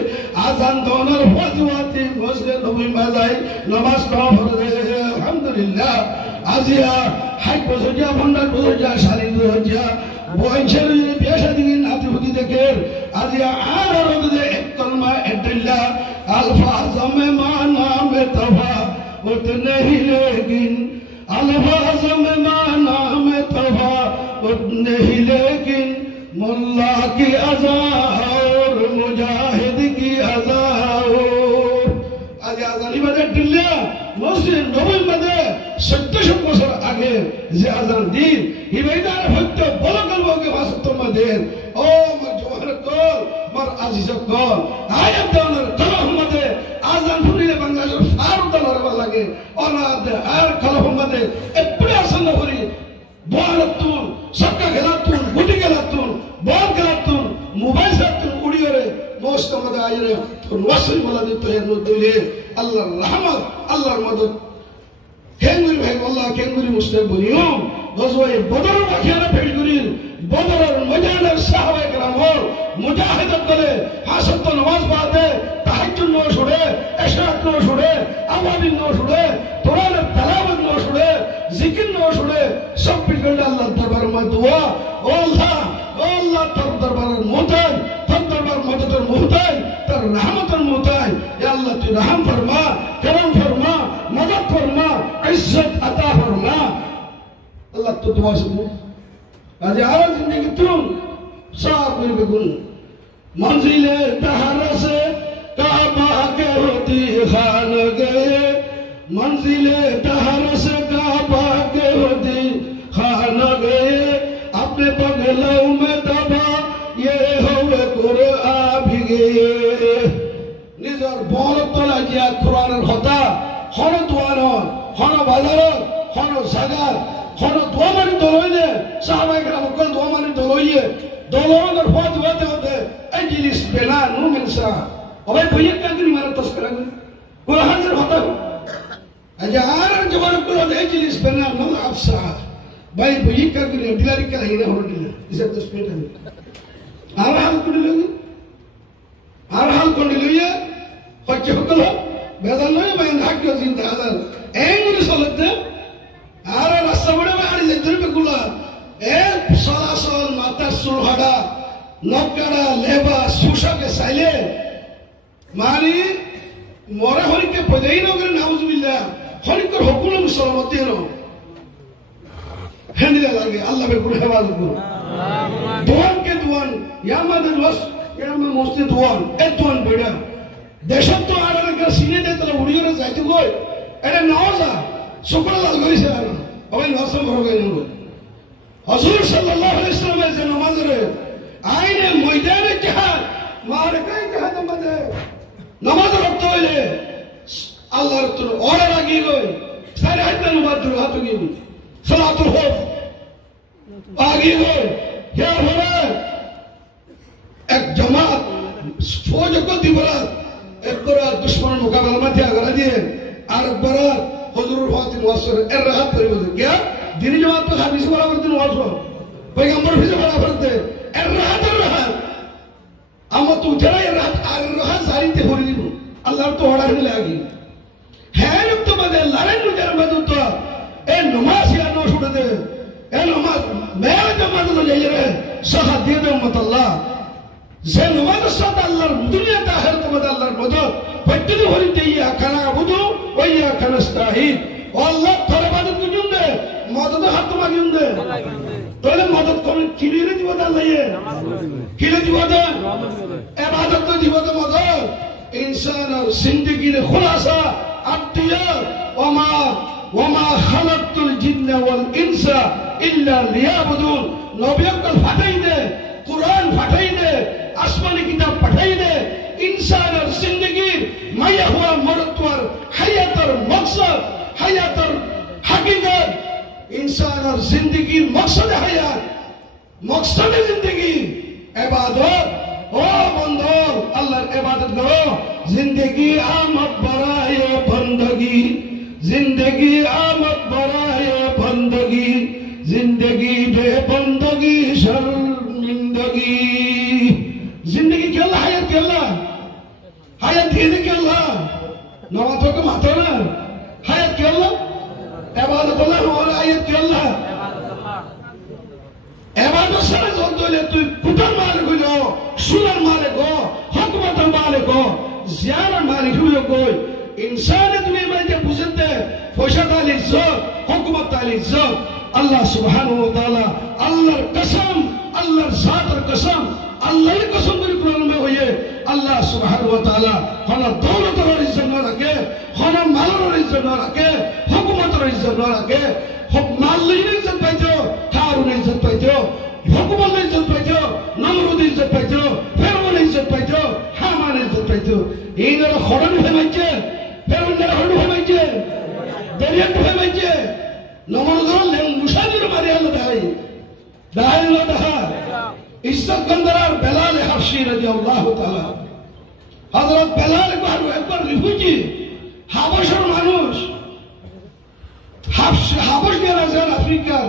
আযান দোনার ফতোয়াতে মসজিদে নববী মাঝে নামাজ পড়ে আলহামদুলিল্লাহ আজিয়া হাই বজা ভন্ডার বজা শালি বজা বয়সের পেশা দিকে নাতিপুতি দেখে আজিয়া আর রোদে এক কলমা এডল্লা अल्फाज में माना में तफावत नहीं लेकिन अल्फाज में माना में तफावत नहीं लेकिन मुल्ला की अज़ा और मुजाहिद की अज़ा और आज आज़ानी मदे दिल्ली मुस्लिम नबी मदे 1700 বছর আগে যে আযান দিন ইবাইদার হত্যা বলকল বগে ভাষত মদে ও আমার জওয়ার কল মার আজিজ কল আয়াত দাওনার কলম মদে আযান ফুরিলে বাংলাদেশ ফারুক দলার লাগে অনাদ আর কলম মদে এপড়ে আসন করি বলতুন সক্কা গেলাতুন গুটি গেলাতুন বল গেলাতুন মোবাইল সাতুন উড়িয়ে মোস্ত মদে আইরে তো ওয়াসি বলা দিতে দিলে আল্লাহর রহমত আল্লাহর মদদ কেঙ্গুরি ভাই আল্লাহ কেঙ্গুরি মুসলিম বলিও গজওয়ে বদর ওয়াকিয়ানা ফেলগুরির বদরের ময়দানের সাহাবায়ে কেরাম মুজাহিদত করে হাসত নামাজ পড়ে তাহাজ্জুদ ন ছড়ে ইশরাক ন ছড়ে আওয়াবিন ন ছড়ে কোরআনের তেলাওয়াত ন ছড়ে জিকির ন ছড়ে সব বিগড়ে আল্লাহর দরবারে মে দোয়া ও আল্লাহ তোর দরবারের মুহতাজ তোর দরবার মদদের মুহতাজ তোর রহমতের মুহতাজ ইয়া আল্লাহ তুই রহম ফরমা করম ফরমা মদদ ফরমা ইজ্জত আতা ফরমা আল্লাহ তো দোয়া শুনো আজ আর জিন্দেগি তুম সাফ করে বেগুন मंजिले दहर से काबा के होती खान गए मंजिले दहर से काबा के होती खान गए अपने बगलों में दबा ये हुए कुरआ भी गए निजर बहुत तला जिया कुरान होता हर दुआनो हर बाजार हर जगह हर दुआ मानी दलोइले साहबा करम कल दुआ मानी दलोइए দলনের হওয়াতে হতে হতে এই জিনিস বেলা নু মেনসা অবাই বইয়ের কাগরি মারা তস্করা কোরআনের হতা আজ আর জবার কোরআন এই জিনিস বেলা নু আফসা ভাই বইয়ের কাগরি ডিলারি কা হিনা হলো ডিলা ইসে তসমিটা আর হাল করে লই আর হাল করে লইয়া হচ্ছে হকল বেদাল নয় বাইন হাকিও চিন্তা আদাল এই মুরে চলতে আর রাস্তা বড় বাড়ি যে ধরবে গুলা এ সরাসর মাথার সুরহাডা নকাড়া লেবা সুশাকে সাইলে মানি মরে হরিকে পদেই নগরে নাউজুবিল্লাহ হরিকর হুকুম মুসলমানতে হলো হেনিলে লাগে আল্লাহ বে পুরো হেফাজত করো দোয়ান কে দোয়ান ইয়ামাদের ওয়াস ইয়ামা মসজিদ দোয়ান এ দোয়ান বেড়া দেশত তো আর একটা সিনে দে তাহলে উড়িয়ে যাইতে কই এটা নওজা শুকর লাল কইছে আর ওই নসম বড় কই নিব হুজুর সাল্লাল্লাহু আলাইহি ওয়াসাল্লামের যে নামাজে আইনে ময়দানে জিহাদ মারকায় জিহাদ মধ্যে নামাজ রক্ত হইলে আল্লাহর তো অর্ডার লাগি গই সারে হাতে নামাজ ধরে হাত গই সালাতুল খৌফ আগি গই হে হলো এক জামাত ফৌজক দিবরাত একবার দুশমন মোকাবেলা মাঠে আগরা দিয়ে আর একবার হুজুরুর ফাতিম ওয়াসর এর রাহাত পরিবর্তন क्या দিনী জামাত তো হাদিস বরাবর দিন ওয়াস পয়গম্বর ফিজে বরাবর দে এর রাহাত আমা তো যারা এর রাহাত আর রাহাত জারিতে ভরে দিব আল্লাহর তো অর্ডার হলে আগি হ্যাঁ তো বাদে লারেন নজর বাদু তো এ নামাজ ইয়া নো ছুড়ে দে এ নামাজ মেল জামাত তো যাই রে সাহাদ দিয়ে দে উম্মত আল্লাহ যে নামাজ সাথে আল্লাহর দুনিয়াতে আখিরাতে মধ্যে আল্লাহর মদদ পট্টিতে হরিতে ইয়াকা নাবুদু ওয়া ইয়াকা নাস্তাঈন আল্লাহ তোর ইবাদত করুন দে মদদ হাত মাগিন দে তোলে মদদ কোন কিলিরে দিব আল্লাহ এ কিলে দিব দে ইবাদত তো দিব দে মদদ ইনসানের জিন্দেগির খুলাসা আতিয়া ওমা খালাকতুল জিন্না ওয়াল ইনসা ইল্লা লিয়াবুদুন নবিয়ক ফাটাই দে কুরআন ফাটাই দে আসমানি কিতাব পাঠাই দে ইনসানের জিন্দেগির মায়া হুয়া মরতওয়ার হায়াতের মকসদ হায়াতের হাকিকত ইনসানের জিন্দেগির মকসদ হায়াত মকসদ জিন্দেগি ইবাদত ও বন্ধু আল্লাহর ইবাদত করো জিন্দেগি আমত বরায়ে বندگی জিন্দেগি আমত বরায়ে বندگی জিন্দেগি বে বندگی শর্মিন্দগি जिंदगी क्या अल्लाह हायत देने के अल्लाह नवाजों को मातो ना हायत क्या अल्लाह इबादत अल्लाह और हायत क्या अल्लाह इबादत से जोड़ ले तू कुतर मालिक हो जाओ सुनर मालिक हो हुकूमत मालिक हो ज़ियार मालिक हो कोई इंसान तुम्हें मैं जब बुझते फौशा ताली ज़ोर हुकूमत ताली ज़ोर अल्लाह सुब्हानहु व तआला अल्लाह कसम अल्लाह ज़ात कसम अल्लाह की कसम मेरे कुरान में होइए अल्लाह सुब्हानहु व तआला हना दौलत और इज्जत न रखे हना माल और इज्जत न रखे हुकूमत और इज्जत न रखे माल की इज्जत पाइजो हारून इज्जत पाइजो हुकूमत इज्जत पाइजो नमरूद इज्जत पाइजो फिरौन इज्जत पाइजो हामान इज्जत पाइजो इनरा खड़न है माइजे फिरौन जरा हड़ू है माइजे दरिया है माइजे नमरूद ले मुशादिर मारे अल्लाह दाई न दहा इज्जत गंदरार बेलाल हबशी রাদিয়াল্লাহু তাআলা হযরত বেলাল একবার রিফিউজি হাবশের মানুষ হাবশ গেলেন আফ্রিকার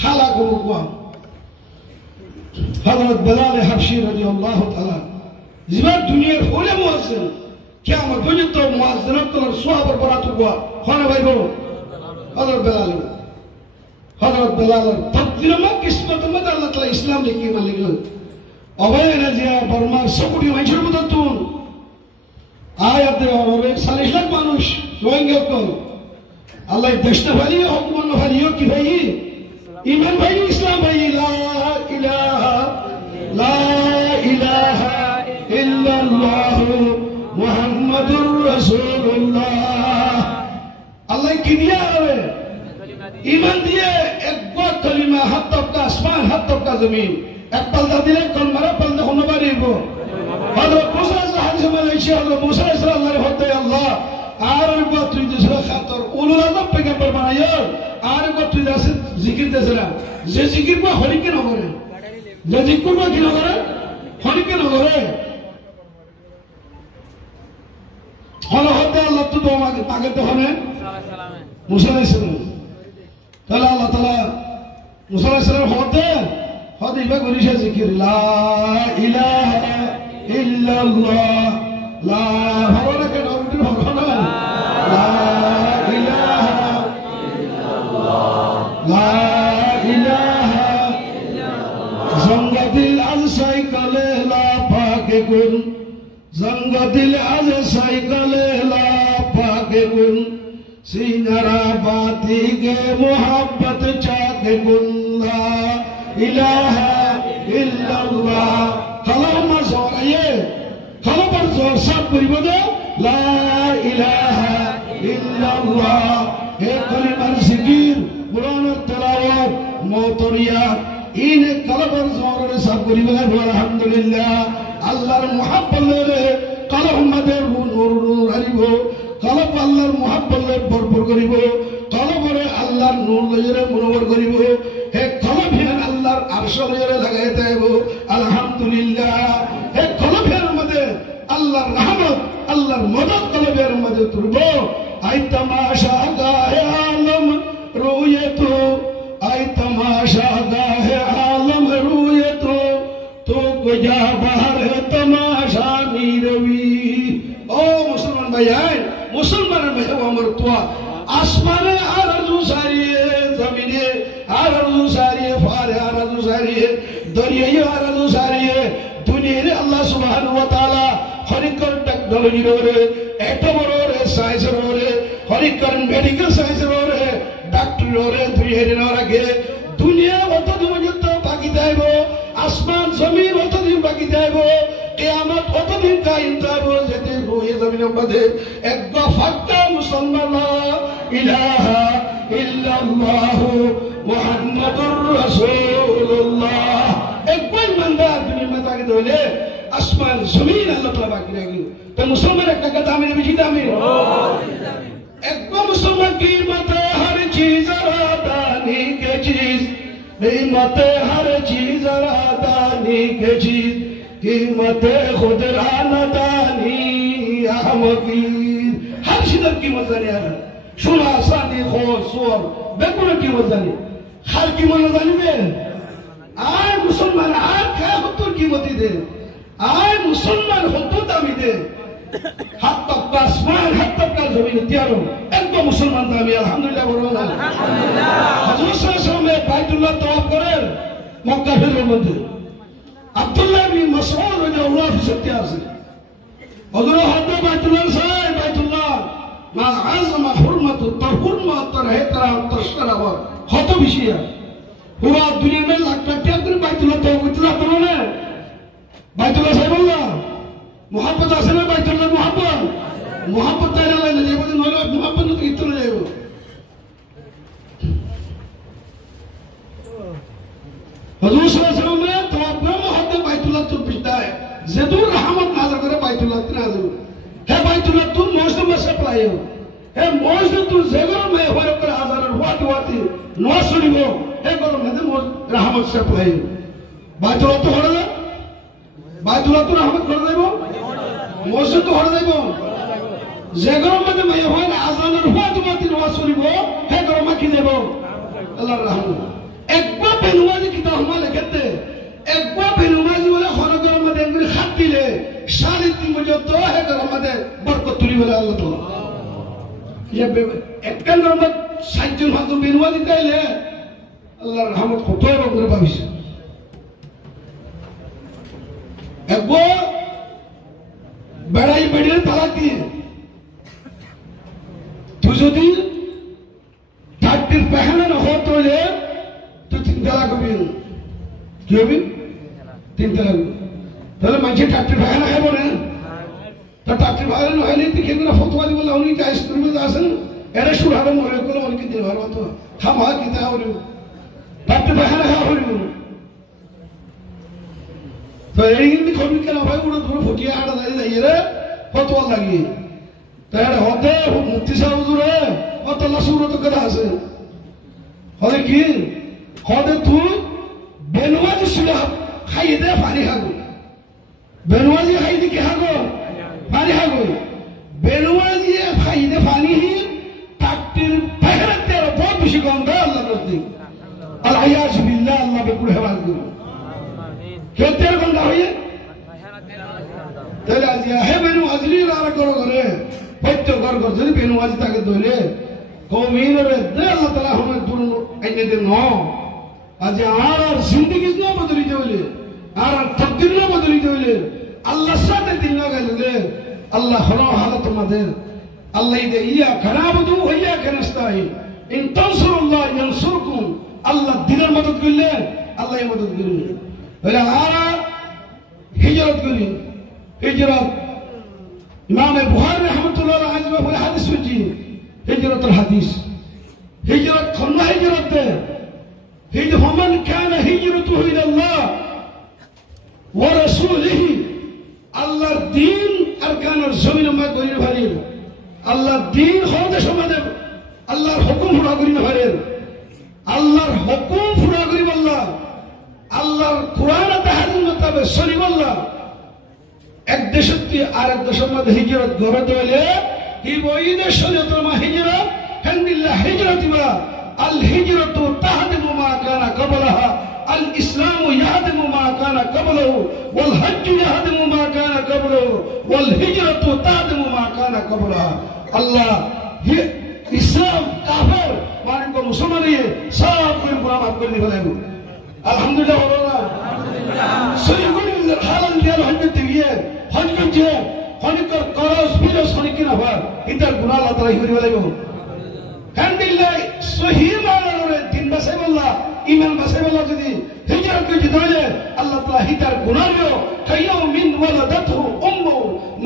খালা গুরুয়া হযরত বেলাল হবশী রাদিয়াল্লাহু তাআলা জিবা দুনিয়ার হলে মুয়াজ্জিন কিয়ামত পর্যন্ত মুয়াজ্জিনের তোর সাহাবার বরাত গুয়া খানা ভাইগো হযরত বেলাল তকদির মা কিসমত মত আল্লাহ তাআলা ইসলাম লিখি মালিক অবয় রাজিয়া বর্মার সকুটি মাইছের মতন আয়াত দেওয়ারে 40 লাখ মানুষ রোহিঙ্গা কল আল্লাহ দেশটা ভালিও হুকুম ভালিও কি ভাই ইমান ভাই ইসলাম ভাই লা ইলাহা ইল্লাল্লাহ মুহাম্মাদুর রাসূলুল্লাহ আল্লাহ কি দিয়া রে ईमान दिए एक बहुत कलिमा हाथ तब का आसमान हाथ तब का जमीन एक पलदा दिले कौन मरा पलदा होने वाली को हज़रत मूसा हदीस में लिखा है मूसा अल्लाह होते अल्लाह आर को तू दूसरा खातर उलुल आज़म पैगंबर बनाया आर को तू जैसे जिक्र देसरा जे जिक्र को हरी के न करे যে জিজ্ঞাসা কি নগরে হরিকে নগরে হলে হতে আল্লাহ তো তাকে তো হনে মুসা আলাইহিস সালাম তাহলে আল্লাহ তাআলা মুসা আলাইহিস সালাম হতে ইবা করিছে জিকির লা ইলাহা ইল্লাল্লাহ লা ভাবনা কেন ভাবনা লা ইলাহা ইল্লাল্লাহ লা ইলাহা ইল্লাল্লাহ জঙ্গদিল আজ সাইকেলে লা পাকে গুন জঙ্গদিল আজ সাইকেলে লা পাকে গুন সিনারা বাতি গে মোহাব্বত চাকে গুন লা ইলাহা ইল্লাল্লাহ কালামা জোরায়ে কালামার জোর সাব করিব দে লা ইলাহা ইল্লাল্লাহ হে কালিমার জিকির কুরআনের তেলাওয়াত মওতরিয়াত ইনে কালামার জোর সাব করিব আলহামদুলিল্লাহ আল্লাহর মুহাব্বত রে কালামাদের নূর নূর আরিব কালাম আল্লাহর মুহাব্বত ভরপুর করিব কলমরে আল্লাহর নূর লইরে মুনওয়ার করিব হে কলমের আল্লাহর আরশ লইরে লাগাইতে হইব আলহামদুলিল্লাহ হে কলমের মধ্যে আল্লাহর রহমত আল্লাহর মদদ কলমের মধ্যে তুলব আই তামাশা গায়ে আলম রুয়ে তো আই তামাশা গায়ে আলম রুয়ে তো গজা বাহার তামাশা নীরবি ও মুসলমান ভাই আই মুসলমানের ভাই আমার তোয়া আসমানে আরজু সারিয়ে জমিনে আরজু সারিয়ে ফারে আরজু সারিয়ে দরিয়ায় আরজু সারিয়ে দুনিয়ার আল্লাহ সুবহানাহু ওয়া তাআলা হরিকর টেকনোলজি রে এত বড় রে সায়েন্স রে হরিকর মেডিকেল সায়েন্স রে ডাক্তার রে দুনিয়ার আগে দুনিয়া অত পর্যন্ত বাকি যাইব আসমান জমিন অতদিন বাকি যাইব কিয়ামত অতদিন কায়েম যাইব যেতে রুহে জমিনের মধ্যে এক ফাক্কা মুসলমান লা ইলাহা ইল্লাল্লাহ মুহাম্মাদুর রাসূলুল্লাহ একবার ইমানদার দুনিয়ার মধ্যে বাকি হইলে আসমান জমিন আল্লাহ তাআলা বাকি রাখলো তো মুসলমান একটা দামি বেশি দামি একবার মুসলমান কি মতে হর চিজ রাদানি কে চিজ कीमत हर चीज रादानी के चीज कीमत खुद रादानी अहमकीर हर चीज कीमत जाने यार सुना सादी खो सोर बेकुन कीमत जाने हर कीमत जाने दे आय मुसलमान आय क्या होतो कीमती दे आय मुसलमान होतो दामी दे हाथ तक का आसमान हाथ तक का जमीन त्यारो एक मुसलमान दामी अल्हम्दुलिल्लाह बोलो अल्हम्दुलिल्लाह हजरत सल्लल्लाहु अलैहि বাইতুল্লাহ তওয়াফ করেন মক্কা শরীফের মধ্যে আব্দুল্লাহ ইবনে মাসউদ রাদিয়াল্লাহু আনহু সত্যি আছে হযরত হযরত বাইতুল্লাহ সাহেব বাইতুল্লাহ মা আযমা হুরমাতু তাহুরমাত রহতা তশকরা কত বেশি পুরো দুনিয়া में লাখ লাখ টাকা করে বাইতুল্লাহ তওয়াফ করতে যাতো না বাইতুল্লাহ সাহেব আল্লাহ मोहब्बत আছে না বাইতুল্লাহ মোহাব্বত তাইলা লাগে যে বলে নয় মোহাব্বত তো কিতো না যাইবো হুজুর সাল্লাল্লাহু আলাইহি ওয়াসাল্লাম তো আপনার মোহাব্বত বাইতুল্লাহ তো বিদায় যেদুর রহমত নাযিল করে বাইতুল্লাহ নাযিল হে বাইতুল্লাহ তুই মসজিদ में सप्लाई हो হে মসজিদ তুই যেগর में হরে করে হাজারের ওয়াতি নো শুনিব হে গর में রহমত सप्लाई বাইতুল্লাহ তো হরে না বাইতুল্লাহ তো রহমত করে দেব মসজিদ তো হরে দেব যেগর में मैं হরে আজানের ওয়াতি নো শুনিব হে গর में কি দেব আল্লাহর রহমত একবার বেনুমাজি কিতাব আমরা লিখতে একবার বেনুমাজি বলে হরগর মধ্যে এগুলি হাত দিলে 3.5 পর্যন্ত হেগর মধ্যে বরকত তুলি বলে আল্লাহ তাআলা ইয়া একখান মধ্যে 60 জন হাত বেনুমাজি তাইলে আল্লাহর রহমত কত হবে করে ভাবিস একবার বেড়াই বেড়িয়ে তালাক দিয়ে তুই যদি 30 পহলে না হতো যে तो 3 तलाक भी क्यों भी 3 तलाक তাহলে মাঝে ডাক্তার ভাই না বলে তা ডাক্তার ভাই না হইলে দেখে না ফতোয়া দি বলে উনি কাজ করবে আসেন এরা শুরু হবে মরে কোন অনেক দিন ভালো তো খামা কি তা হলো ডাক্তার ভাই না হইল তো এই নি কবি কেন ভাই উড়ো ধরে ফটিয়া আড়া দাঁড়িয়ে রে ফতোয়া লাগিয়ে তাহলে হতে মুফতি সাহেব হুজুরে কত লাসুরত কথা আছে হবে কি হতে তুই বেনওয়াজি সুলা খাইয়ে দে পানি খাগো বেনুয়াজি খাই দি কি খাগো পানি খাগো বেনুয়াজি খাইয়ে দে পানি হি তাকতির বাইরাতে আর বহুত বেশি গন্ধ আল্লাহ করতে আল্লাহ ইয়াস বিল্লাহ আল্লাহ বেকুল হেফাজত করুন কেতের গন্ধ হইয়ে তাহলে আজ হে বেনুয়াজি আর করো করে পত্য কর কর যদি বেনুয়াজি তাকে ধরে কৌমিনরে দে আল্লাহ তাআলা হমে দূর আইনে দে ন আজ আর জিন্দেগি না বদলিতে হইলে আর তকদির না বদলিতে হইলে আল্লাহ সাথে দিন না গেলে আল্লাহ হলো হালত আমাদের আল্লাহ দে ইয়া খানাবুদু ইয়া খানাস্তাইন ইন তানসুরুল্লাহ ইয়ানসুরকুম আল্লাহ দিনের মদদ করলে আল্লাহ মদদ করবে বলে আর হিজরত করি হিজরত ইমাম বুখারী রাহমাতুল্লাহ আলাইহি বলে হাদিস শুনছি হিজরতের হাদিস হিজরত কোন হিজরত দে ومن كان هجرته إلى الله ورسوله الله الدين أركان الزمين ما قريب هرير الله الدين خود شمده الله الحكم فرا قريب هرير الله الحكم فرا قريب الله الله القرآن تحدث مطابق سنب الله এক দেশতে আরেক দেশের মধ্যে হিজরত করতে হলে কি বইনে শরীয়তের মা হিজরত হামদুলিল্লাহ হিজরতিবা আল হিজরতু তাহদিমু মা কানা ক্বাবলাহা আল ইসলামু ইয়াহদিমু মা কানা ক্বাবলাহু ওয়াল হজ্জু ইয়াহদিমু মা কানা ক্বাবলাহু ওয়াল হিজরতু তাহদিমু মা কানা ক্বাবলাহা আল্লাহ ইসলাম কাফের মানে কো মুসলমান ये सब कोई गुनाह माफ कर दिया আলহামদুলিল্লাহ আলহামদুলিল্লাহ সৈয়দুল হালাল দিয়াল হজরত দিয়ে হজ করছে হনিকর করস বিরস হনিকিন হওয়ার ইতার গুনাহ আল্লাহ তাআলা করি বলাইব আলহামদুলিল্লাহ সহি মানরে দিন বাসাই বললা ঈমান বাসাই বললা যদি হিজরত করে দিলে আল্লাহ তাআলা হিতার গুনাহও কাইয়ু মিন ওয়ালাদাতহু উম্মু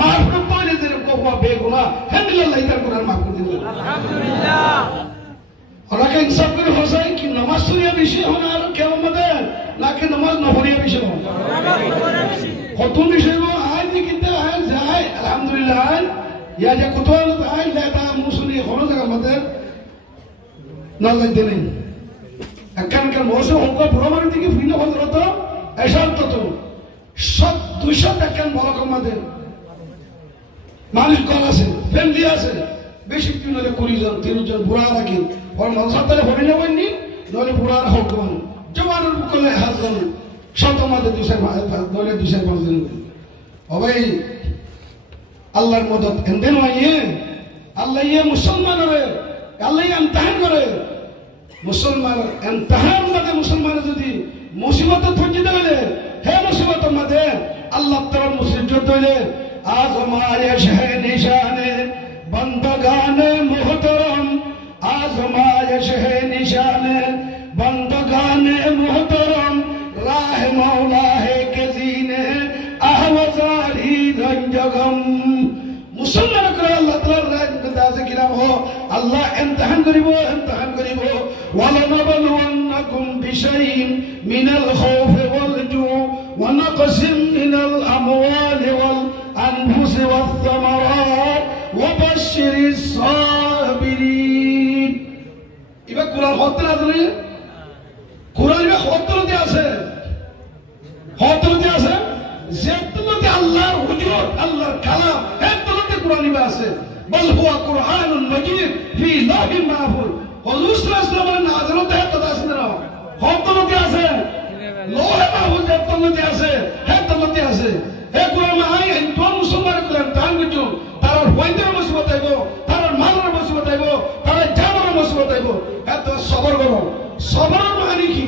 মাফরুত করে যে কোবা বেগুনাহ আলহামদুলিল্লাহ হিতার গুনাহ মাফ করে দিল আলহামদুলিল্লাহ ওরাকে ইনসাফ করে হোসাই কি নামাজ সুরিয়া বেশি হনা আর কেমন মধ্যে নাকি নামাজ নহরিয়া বেশি হন কত বিষয় আজ কিন্তু আজ যায় আলহামদুলিল্লাহ ইয়া যে কত আজ দাতা মুসলি হন জায়গা মধ্যে না যাইতে নেই এখানকার মৌসুম হক ভ্রমণ থেকে ভিন্ন হজরত এসার তো সব 200 টাকার বড় মধ্যে মানুষ কর আছে ফ্যামিলি আছে বেশি কি হলে 20 জন 30 জন বুড়া রাখেন और मनसातले होने बन्नी दोले बुरा होकन जवानर कोले हाजन शतमादे दूसरे दोले दूसरे पांचन अबे अल्लाह मदद एंदे नये अल्लाह ये मुसलमान रे अल्लाह ये इम्तिहान करे मुसलमान इम्तिहान मदे मुसलमान जदी मुसीबत फंजी देले हे मुसीबत मदे अल्लाह तरफ मुसीबत जो देले आजमाए शह निशाने बंदगाने मुहतरम आजमाइश है निशान बंदगाने मुहतरम राह मौला है के जीने आहवजारी रंजगम मुसलमान कर अल्लाह ताला राह दासे किराम हो अल्लाह इम्तिहान करिबो वला नबलुवन्नकुम बिशैइन मिनल खौफ वल जू व नक़सिम मिनल अमवाल वल अनफुस वथ थमरात व बश्शिरिस साबिरीन ইবা কোরআন হতে আছে কোরআন ইবা হতে আছে যেতলতে আল্লাহর হুজুর আল্লাহর কালাম এতলতে কোরআন ইবা আছে বল হুয়া কুরআনুন মাজিদ ফি লাহিল মাহফুজ হুজুর সাল্লাল্লাহু আলাইহি নাযরতে কথা আছে না হতে আছে লোহে মাহফুজ এতলতে আছে এতলতে আছে হে কোরআন আই তো মুসলমান কোরআন তান গুজু তার হইদের মুসিবত আইবো তার মালের মুসিবত আইবো তার জানের মুসিবত আইবো এত সবর করো সবর মানে কি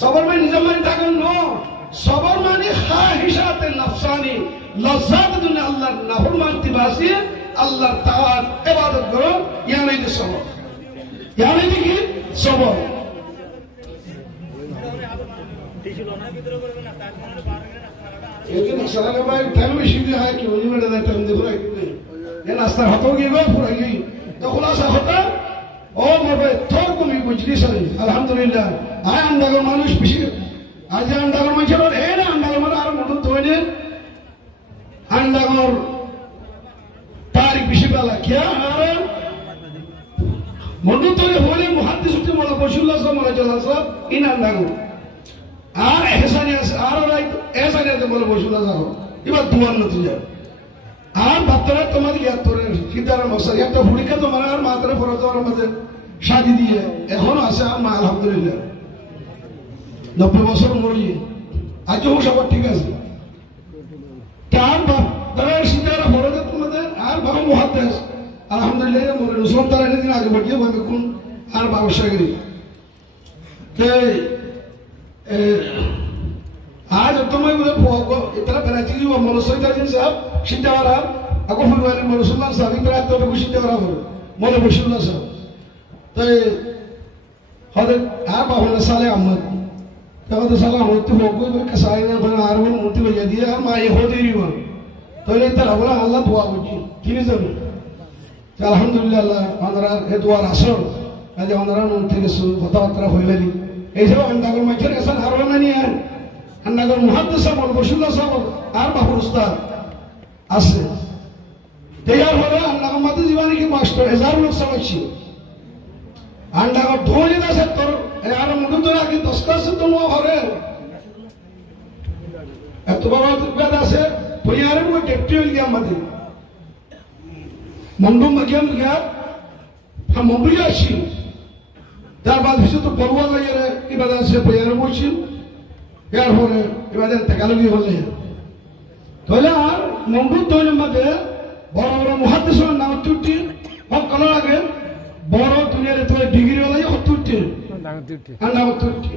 সবর মানে নিজের মানে থাকেন ন সবর মানে খাহিশাতে নফসানি লজ্জাত দুনিয়া আল্লাহর নাফরমানি বাসি আল্লাহর তাআলার ইবাদত করো ইয়ানি কি সবর ইয়ানি কি সবর लेकिन सलाह भाई टाइम में सीधे है कि वही में रहता हम देखो ये नाश्ता होगी वो पूरा ही तो खुलासा होता ओ मोबे तो को मी कुछ नहीं सही अल्हम्दुलिल्लाह आय अंडागर मानुष बिशी आज अंडागर में चलो है ना अंडागर में आराम मत तो ने अंडागर तारीख बिशी वाला क्या अरे मनु तो ये होले मुहद्दिस के मोला बशुल्लाह सा मोला जला सा इन अंडागर আর এহসানি আছে আর এহসানি আছে বলে বসুন না যাও এবার দুয়ার নতিজা আর বাচ্চারা তোমার ইয়াত্তরে সীতারাম মশাই একটা ভূমিকা তোমার আর মাত্রা পরে তোমার মধ্যে সাজি দিয়ে এখনো আছে আর মা আলহামদুলিল্লাহ 90 বছর মরি আজও সবার ঠিক আছে তার বাপ তারা সীতারা বড় তোমাদের আর বাবা মহাদেশ আলহামদুলিল্লাহ মরে রসুল তারা দিন আগে বাড়িয়ে ভাবে কোন আর ব্যবসা করি आज तुम्हें मुझे इतना कराची की वो मनोसोई था जिनसे आप शिद्दा वाला आपको फुलवारी मनोसुल्ला साहब इतना तो भी शिद्दा वाला हो मनो बशुल्ला साहब तो हर आप बाहुन साले अहमद तो साला अहमद तो वो कोई कसाई ने बना आरवन मूर्ति बजा दिया माँ ये हो दे रही वो तो ये तरह बोला अल्लाह दुआ होती किन्हीं जरूर तो अल्हम्दुलिल्लाह अल्लाह अंदरा ये दुआ रासर आज अंदरा मूर्ति के सु होता होता हो गई ऐसे वो अंदर को मच्छर ऐसा आरवन नहीं है अन्नागर मुहद्दिस साहब बशुल्ला साहब আর বাহুর উস্তাদ আছে তৈয়ার হলো अन्नागर मध्य जीवानी की मास्टर 1000 लोग समझी अन्नागर ढोली ना से तो यार मुंडू तो ना कि 10 का से तो वो हरे तो बाबा तो कहता से पुयारे को टेक्टिवल क्या मध्य मुंडू मध्यम क्या हम मुंडू जाशी তারপর কিছু তো পড়ুয়া লাগে রে ইবাদত সে পুয়ারে বসি यार हो रहे इबादत तकालुगी हो रहे तोला मुंडू तोले मध्य बड़ा बड़ा मुहद्दिस नाम टूटी और कलर आगे बड़ा दुनिया रे तोले डिग्री वाला ये टूटी नाम टूटी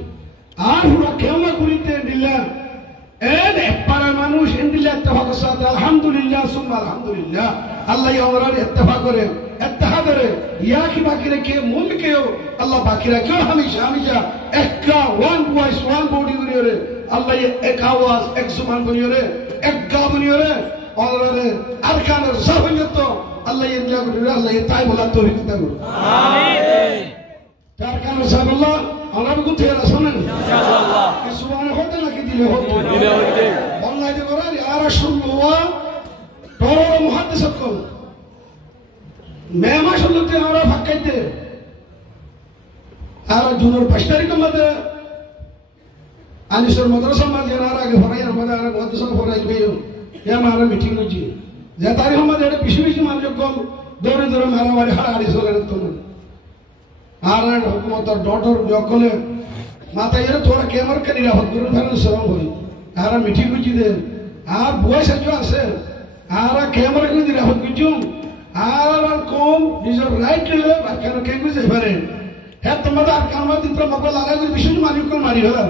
आर हुआ केमा कुरीते दिल्ला एड एपारा मानुष इंदिल्ला इत्तेफाक साथ अल्हम्दुलिल्लाह सुम्मा अल्हम्दुलिल्लाह अल्लाह ये उमरान इत्तेफाक करे इत्तेहाद करे या की बाकी रखे मुमके हो अल्लाह बाकी रखे हमेशा हमेशा एक का वन वॉइस वन बॉडी बनी हो रे अल्लाह ये एक आवाज एक जुबान बनी हो रे एक गा बनी हो रे और रे अरकान सब तो अल्लाह ये दिया करे अल्लाह ये ताई बोला तो भी कितना करो आमीन अरकान सब अल्लाह अल्लाह को तेरा सुनन इंशाअल्लाह इस जुबान होते ना कि दिले होते अल्लाह ये करे या रसूलुल्लाह तो मुहद्दिस को मैं माशाअल्लाह ते और फक्कते आरा जूनर पश्तारी का मध्य आनिशर मद्रसा मध्य नारा के फराई रमदा आरा मद्रसा फराई पे या मारा मीटिंग हो जी जतारी हम मध्य पिछे पिछे मान जो कॉल दौरे दौरे मारा वाले हर आड़ी सोले तो मन आरा हुकूमत और डॉटर जो कॉले माता ये थोड़ा कैमर का नहीं रहा गुरु फैन सलाम बोली आरा मीटिंग हो जी दे आर बुआ सच्चो आसे आरा कैमर का नहीं रहा कुछ आरा कौम डिजर राइट ले बाकी ना कैमरे से भरे है तो मत आरकान मत इतना मकबल आला कोई विशेष मानी को मारी होला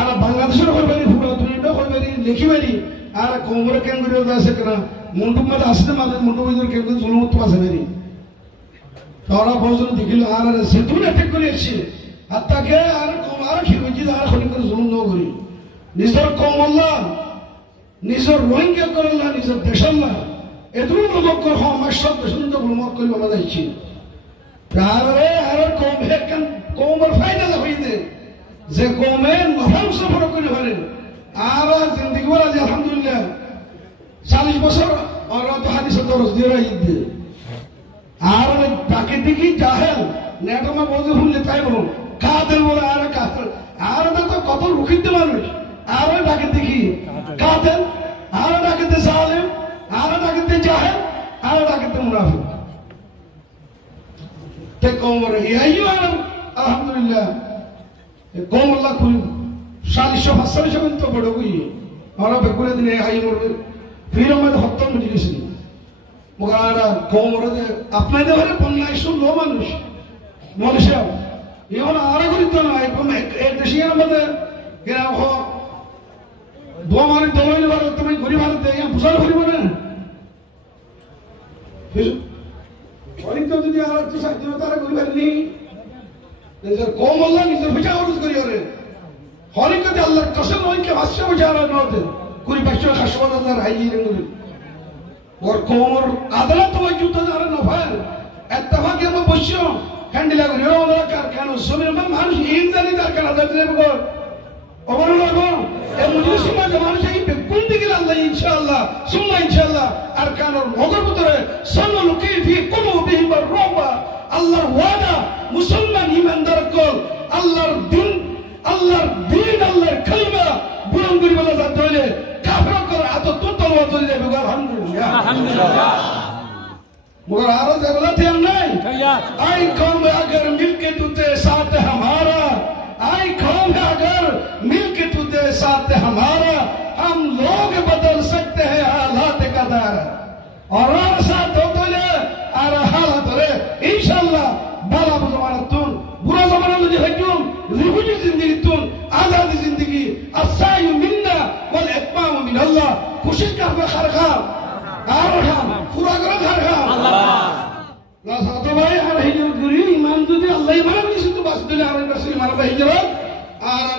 आरा बांग्लादेश रो कोई फुड़ा दुनिया कोई बेरी लिखी बेरी आरा कोमर के वीडियो दासे करा मुंडू मत आसने माने मुंडू इधर के कोई जुलूम तो पासे बेरी थोड़ा बहुत दिखिल आरा सेतु अटैक করে আছে হাত্তা কে আরা কোমার খিবজি আরা খনি করে जुलूम নো করি নিজর কম আল্লাহ নিজর রোহিঙ্গা করল্লাহ নিজর দেশ আল্লাহ এদুর লোক কর আমার সব সুন্দর ভ্রমণ করি বাবা যাচ্ছি तारे हर कौम है कन कौम और फायदा लगी दे जे कौम है नफल सफर को निभाने आरा जिंदगी वाला जी अल्हम्दुलिल्लाह 40 বছর और तो हादिस तो रोज दे रही दे आरा प्राकृतिक ही जाहिल नेट में बोझ फुल लेता है वो कातिल बोला आरा तो कत रुखित মানুষ आरा प्राकृतिक ही कातिल आरा प्राकृतिक जालिम आरा प्राकृतिक जाहिल आरा प्राकृतिक मुनाफिक ते कौमर ये अल्हम्दुलिल्लाह कौम अल्लाह कुल 40 50 जन तो बड़ो गई और बेकुले दिन आई मोर फिर हम हत्तर मजलिस मगर कौमर दे अपने दे हरे 1500 लो मानुष मनुष्य ये और आरा करित ना एक देशिया मध्य के हो दो मारे दोले बार तुम्हें घुरी मार दे या बुझार घुरी बने फिर और तो যদি আর তো স্বাধীনতার করিবারনি নিজের কম আল্লাহ নিজের বিচার করতে করি ওরে হরিকতে আল্লাহর কসম হইকে ভাষ্য বিচার নতে কুড়ি পাঁচশো হাসপাতাল হাইজি রে ওর কোমর আদালত ওই যুদ্ধ যারা নফার ইত্তেফাকি আমরা বসিও হ্যান্ডেল করি ওরা কারখানা সবের মানুষ ইনজানি কারখানা দেবে গো ওবরো লাগো এই মজলিস মধ্যে মানুষ এই বেকুন দিকে আল্লাহ ইনশাআল্লাহ সুম্মা ইনশাআল্লাহ আরকানুল মগর ভিতরে সাল্লু কাইফি কুলুবিহিম আর-রাবা আল্লাহর ওয়াদা মুসলমান ঈমানদার কল আল্লাহর দিন আল্লাহর চলে যাবে আলহামদুলিল্লাহ मगर आरोप गलत है हम नहीं आई कौम अगर मिलके तुझे साथ हमारा आई कौम अगर मिलके तुझे साथ हमारा हम लोग बदल सकते हैं हालात का दायरा और साथ हो तो ले हालात रे इंशाल्लाह बाला जमाना तुम बुरा जमाना में हजूम रिहुजी जिंदगी तुम आजादी जिंदगी अस्सायु मिन्ना वल इत्माम मिन अल्लाह खुशी का खरखा आरहम पूरा करो खरखा لا صدقوا على هجرة قريب إيمان تودي الله إيمان بني سنتو بس دنيا على الرسول ما ربى هجرة على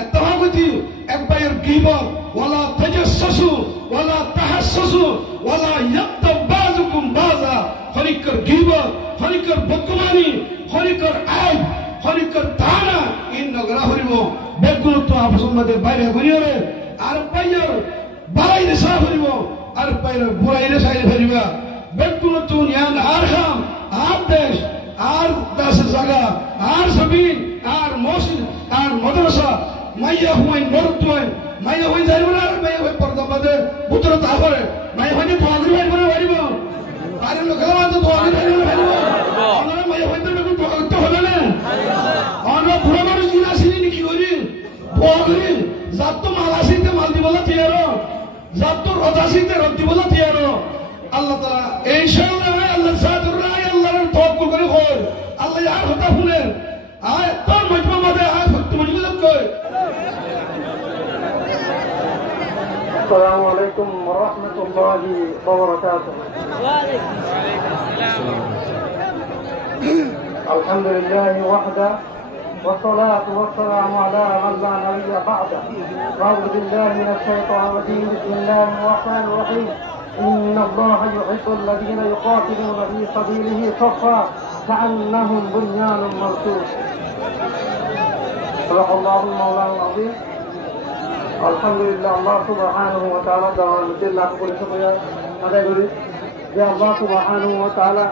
اتفاق كتير أكبر غيبة ولا تجسسوا ولا تحسسوا ولا يغتب بعضكم بعضا خليكر غيبة خليكر بدگماني خليكر عيب خليكر تانا إن غراهرمو بقول تو أبصم مدة باير بنيره أربعير باير سافرمو أربعير باير سافرمو बेकुलतून यान आरहम आर देश आर दस जगह आर जमीन आर मस्जिद आर मदरसा माया हुई मरतुई माया हुई जाइबना माया हुई पर्दा बदे पुत्र ताफरे माया हुई दुआगरी बाइबना बाइबो आरे लोकला तो दुआगरी बाइबना बाइबो और माया हुई तो लोग दुआगरी तो होला ने और बुरा मार जिना सिनी निकी होरी दुआगरी जात तो मालासी ते माल दिबला तियारो जात तो रदासी ते रद Diblah तियारो Allah Taala insyaallah Allah sadur ray Allah ran tawakkul kore khor Allah yar hota huner ay tar majma made ay fakt majlis koi Assalamu alaikum wa rahmatullahi wa barakatuh wa alaikum assalam alhamdulillah wahda والصلاة والسلام على من لا نبي بعده أعوذ بالله من الشيطان الرجيم بسم الله الرحمن الرحيم إن الله يحب الذين يقاتلون في سبيله صفا كأنهم بنيان مرصوص صدق الله المولى العظيم الحمد لله الله سبحانه وتعالى دعوة الله كل شكرا هذا يقول يا الله سبحانه وتعالى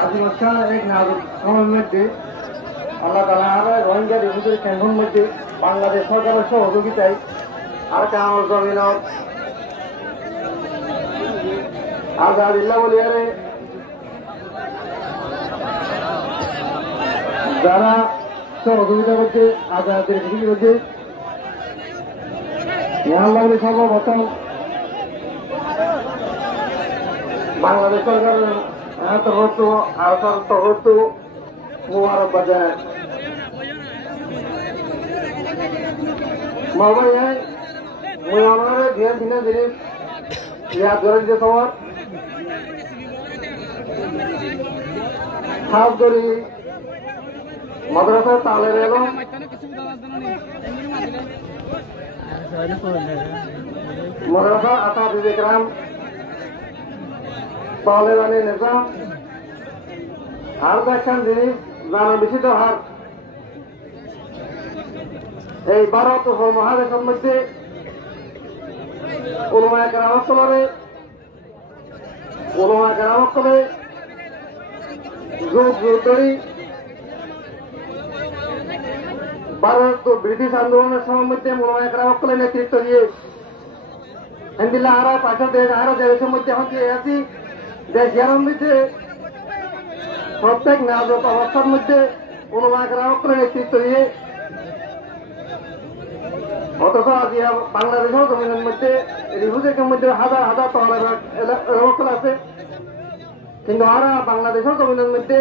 عظيم الشان एक नागरिक মধ্যে আল্লাহ তাআলা Rohingya refugee ক্যাম্পের মধ্যে বাংলাদেশ সরকারের সহযোগিতায় আর কামল জমিনত आजादिल्ला बोलिए যারা সহযোগিতা করছে আজাদের বিক্রি করছে আল্লাহ সর্বপ্রথম বাংলাদেশ সরকারের তরফ মুবারক বাজায় মাওবাই মুই আমার ধ্যান দিনে দিনে याद करें जो सवार खास करी मदरसा ताले रेलो मदरसा असातिज़े किराम तालेबानी निज़ाम हर देखन जिनिस जाना बिशित हार এই ভারত উপমহাদেশের মধ্যে উলামা কেরামসকলে যুগ যুগ ধরে ভারত ব্রিটিশ আন্দোলনের সময়ের মধ্যে উলামা কেরামসকলে নেতৃত্ব দিয়ে হিন্দিল্লা আরো আরো দেশের মধ্যে এখন আছি দেশ জ্ঞান দিচ্ছে প্রত্যেক নাজক অবস্থার মধ্যে উলামা কেরামসকলে নেতৃত্ব দিয়ে অথচ আজ বাংলাদেশের জমিনের মধ্যে রিফিউজির মধ্যে হাজার হাজার তহবিল আছে কিন্তু আরা বাংলাদেশের জমিনের মধ্যে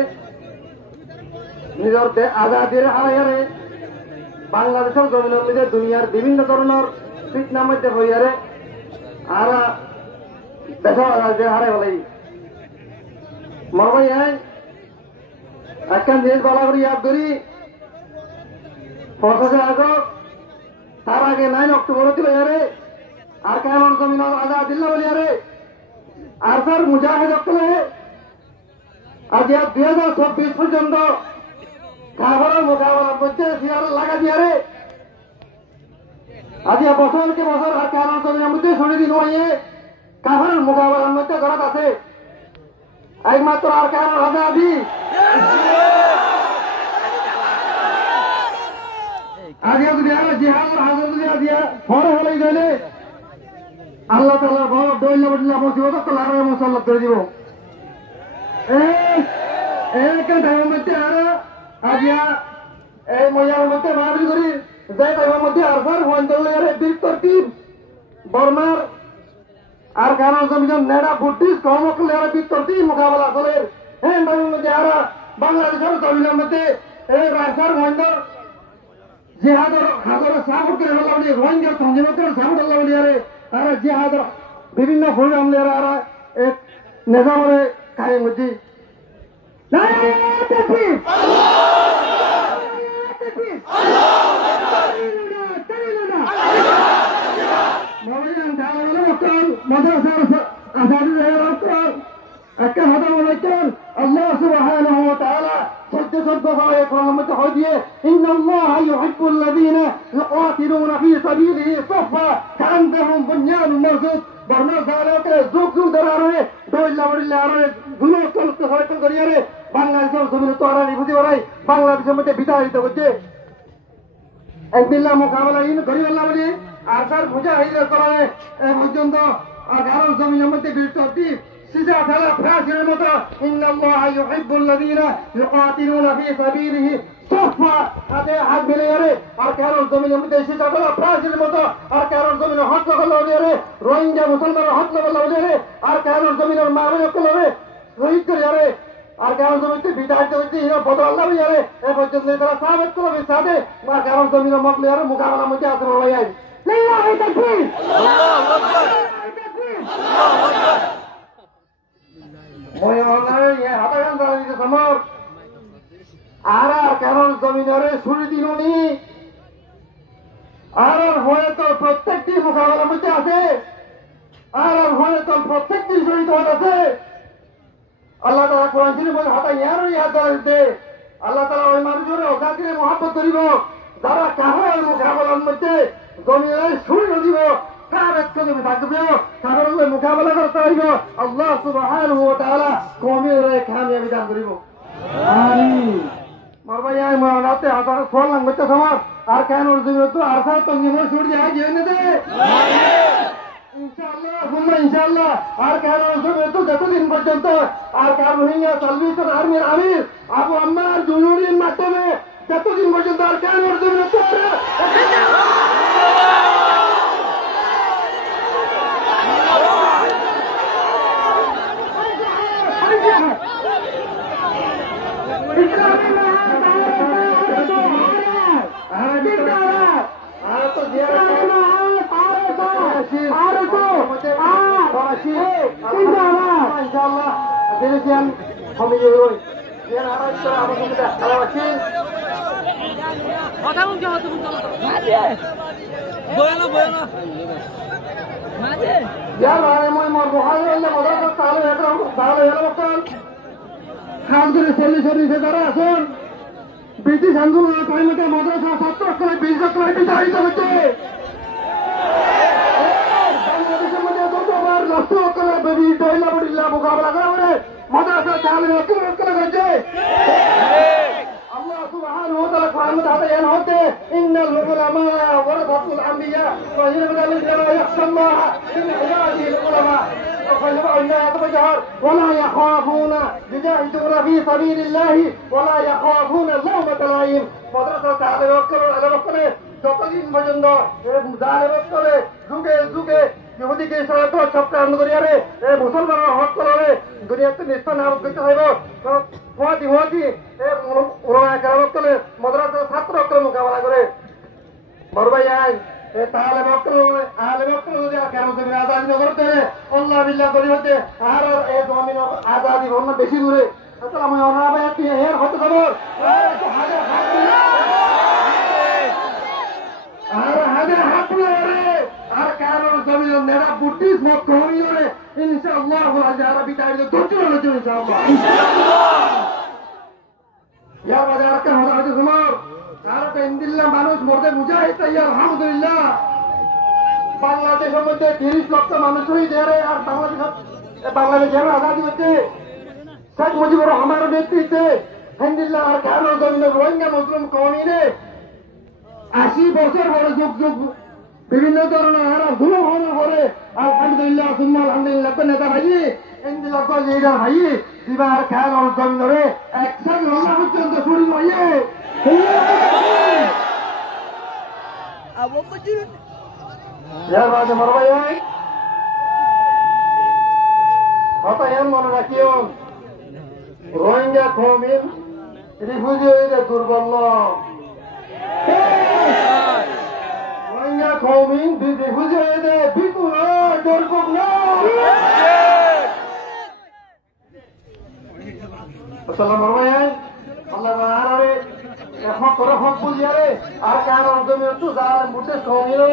নিজের আজাদির হারাইয়ারে বাংলাদেশের জমিনের মধ্যে দুনিয়ার বিভিন্ন ধরনের ফিতনার মধ্যে হইয়ারে আরা দেশের আজাদির হারাই বলাই মরবাই একখান জিনিস বলা করি ইয়াদ করি ৫০ আগস্ট তার আগে 9 অক্টোবর ছিল আরে আর কেমন জমিন আজাদিল্লা বলি আরে আর স্যার মুজাহিদ অকলে আজ 2026 পর্যন্ত কাভারের মোকাবেলার মধ্যে সিয়ার লাগা দিয়ারে আজ বছরকে বছর আর কেমন জমিনের মধ্যে শুনে দিন হয়ে কাভারের মোকাবেলার মধ্যে গড়াত আছে একমাত্র আর কেমন আজাদি আগে যদি আর জিহাদের হাজার দিয়া ফর হলেই গেলে আল্লাহ তাআলা বড় দইলা বড়িলা মুসিবত তো লাগায় মুসাল্লাত করে দিব এই কেন টাইমের মধ্যে আর আজিয়া এই মজার মধ্যে মাহফিল করি যে টাইমের মধ্যে আরফার হইন্দলের বিতর্কিব বর্মার আর কারণ জমিজন নেড়া বুদ্ধিস কমকলের বিতর্কিব মোকাবেলা করে এই টাইমের মধ্যে আর বাংলাদেশের জমিনের মধ্যে এই রাজার হইন্দর জিহাদের হাজার সাপোর্ট করে হল্লা বলি রোহিঙ্গা সংযমকের সাপোর্ট হল্লা বলি আরে আর জিহাদের বিভিন্ন ফৌজ আমলের আর এক নিজামরে কায়েম হচ্ছে الله سبحانه وتعالى إن الله يحب الذين يقاتلون في سبيله صفا كأنهم بنيان مرصوص برنا سالك زوج زوج دراره دويلا وريلااره দুনো চলতে হয়তো করিয়ারে বাংলাদেশের জমিনে তো আর নিভুতি করাই বাংলাদেশের মধ্যে বিতাড়িত হচ্ছে একদিল্লা মোকাবেলা ইন করিয়াল্লা বলি আর তার মুজাহিদের করায় এ পর্যন্ত আর কারণ জমিনের মধ্যে বিরতি সিজা ফেলা ফ্রাসের মতো ইন্নাল্লাহ ইউহিব্বুল্লাযীনা ইউকাতিলুনা ফি সাবিলিহি সাফা হাতে হাত মিলিয়ে আর কারণ জমিনের মধ্যে সিজা ফেলা ফ্রাসের মতো আর কারণ জমিনে হাত লাগালো রে রোহিঙ্গা মুসলমানের হাত লাগালো রে আর কারণ জমিনের মামলা করলো শহীদ করে আর কারণ জমিতে বিতাড়িত হচ্ছে বদল রে এ পর্যন্ত তারা সাবেত করবে সাথে আর কারণ জমিনের মকলে আর মোকাবেলা মধ্যে আসবে ভাই আল্লাহু তাকবীর আল্লাহু তাকবীর মই অনলাইন ইয়া হাতাগান দাঁড়িয়ে সমর আর কারণ জমিনের শুরু দিনুনি আর হয়তো প্রত্যেকটি মোকাবেলার মধ্যে আছে আর হয়তো প্রত্যেকটি শহীদ আছে আল্লাহ তাআলা কোরআন শরীফে বলে হাতা ইয়ার ইয়াদ দিতে আল্লাহ তাআলা ওই মানুষের ওজাকে মহব্বত করিব যারা কাহার মোকাবেলার মধ্যে জমিনের শুরু দিব কার একসাথে থাকবে কারণ মোকাবেলা করতে হইব আল্লাহ সুবহানাহু ওয়া তাআলা কওমের কামিয়াবি দান করিব আমিন মারবাই আই মানাতে হাজার ফল লাগতে সময় আর কেন জমি তো আর সাথে তঙ্গিনো ছুটি যায় জেনে দে ইনশাআল্লাহ হুম্মা ইনশাআল্লাহ আর কেন জমি তো যতদিন পর্যন্ত আর কার রোহিঙ্গা সালভেশন আর্মির আমির আবু আম্মার জুনুরির মাধ্যমে যতদিন পর্যন্ত আর কেন জমি তো ইনশাআল্লাহ দিলেন আমি ওই এর আরাই করে আমাদের খেলা আছে কথা বলতে হতো বয়না মাঝে यार আরে মই মোর বহাই হইলে মজার তাহলে এটা ভালো হলো কোন খান করে সলিউশন দ্বারা আসুন ব্রিটিশ আন্দোলনের টাইমে মাদ্রাসা ছাত্র করে 20 লাখ টাকা বিতাড়িত হচ্ছে বাংলাদেশের মধ্যে যতবার নষ্ট করে বেবি দইলা বড়িলা মোকাবেলা করে মাদ্রাসা চালে করে করছে আল্লাহ সুবহানাহু ওয়া তাআলা কোরআন মধ্যে এন হতে ইন্নাল উলামা ওয়ারাসাতুল আমবিয়া ওয়া ইয়ারদালিনা ইয়াখশাল্লাহ মিন ইবাদিল উলামা ولا يخافون يجاهدون في سبيل الله ولا يخافون لومة لائم মাদ্রাসা চালে করে যতদিন পর্যন্ত জালেম করে যুগে যুগে ইহুদিকে সরকার চক্রান্ত করিয়ারে এ মুসলমানের হক করে দুনিয়াতে নিস্তার নাম করতে হইব হুয়াতি এ উলামা কেরাম করে মাদ্রাসা ছাত্র করে মোকাবেলা করে বড়ভাই আই এ তাহলে যদি কেন তুমি আজাদি করতে আল্লাহ বিল্লাহ করিতে আর এ জমিন আজাদি হন বেশি দূরে আসলে আমি অনাবে এর হতে যাব আর হাজার হাত আর কারণ জমিন নেড়া বুটিস মত কমিয়ে ইনশাআল্লাহ হাজার বিতাড়িত দুজন ইনশাআল্লাহ ইয়া বাজার কা হযরত উমর ভারতে ইন্দিল্লাহ মানুষ মরতে মুজাহিদ তাই আলহামদুলিল্লাহ বাংলাদেশের মধ্যে 30 লক্ষ মানুষ শহীদ হয়ে আর বাংলাদেশের আজাদি হচ্ছে শেখ মুজিবুর রহমানের নেতৃত্বে আলহামদুলিল্লাহ আর কারণ জমিনের রোহিঙ্গা মুসলিম কওমিনে 80 বছর বড় যুগ যুগ বিভিন্ন ধরনের গুলো হওয়ার পরে আলহামদুলিল্লাহ সুম্মা আলহামদুলিল্লাহ নেতা ভাই এমনি লক্ষ লিডার ভাই দিবার খেয়াল অর্জন করে একসাথে লম্বা পর্যন্ত শুরু ভাইয়ে কথা এম মনে রাখিও রোহিঙ্গা কৌমিন রিফিউজিদের দুর্বল রোহিঙ্গা কৌমিন রিফিউজিদের বিপুল দুর্ভোগ আল্লাহ এখন করে হক বুঝিয়ারে আর কারণ জমিয়ত যার মুঠে কমিয়ে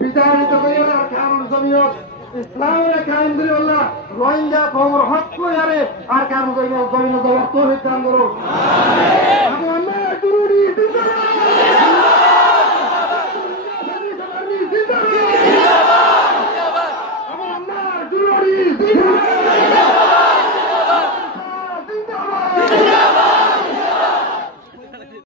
বিতাড়িত করিয়ারে আর কারণ জমিয়ত ইসলামের কায়েম করে আল্লাহ রোহিঙ্গা কওমের হক করিয়ারে আর কারণ জমিয়ত দেওয়ার তৌফিক দান করো আল্লাহ দুরুদি জিন্দাবাদ আমার আল্লাহ দুরুদি জিন্দাবাদ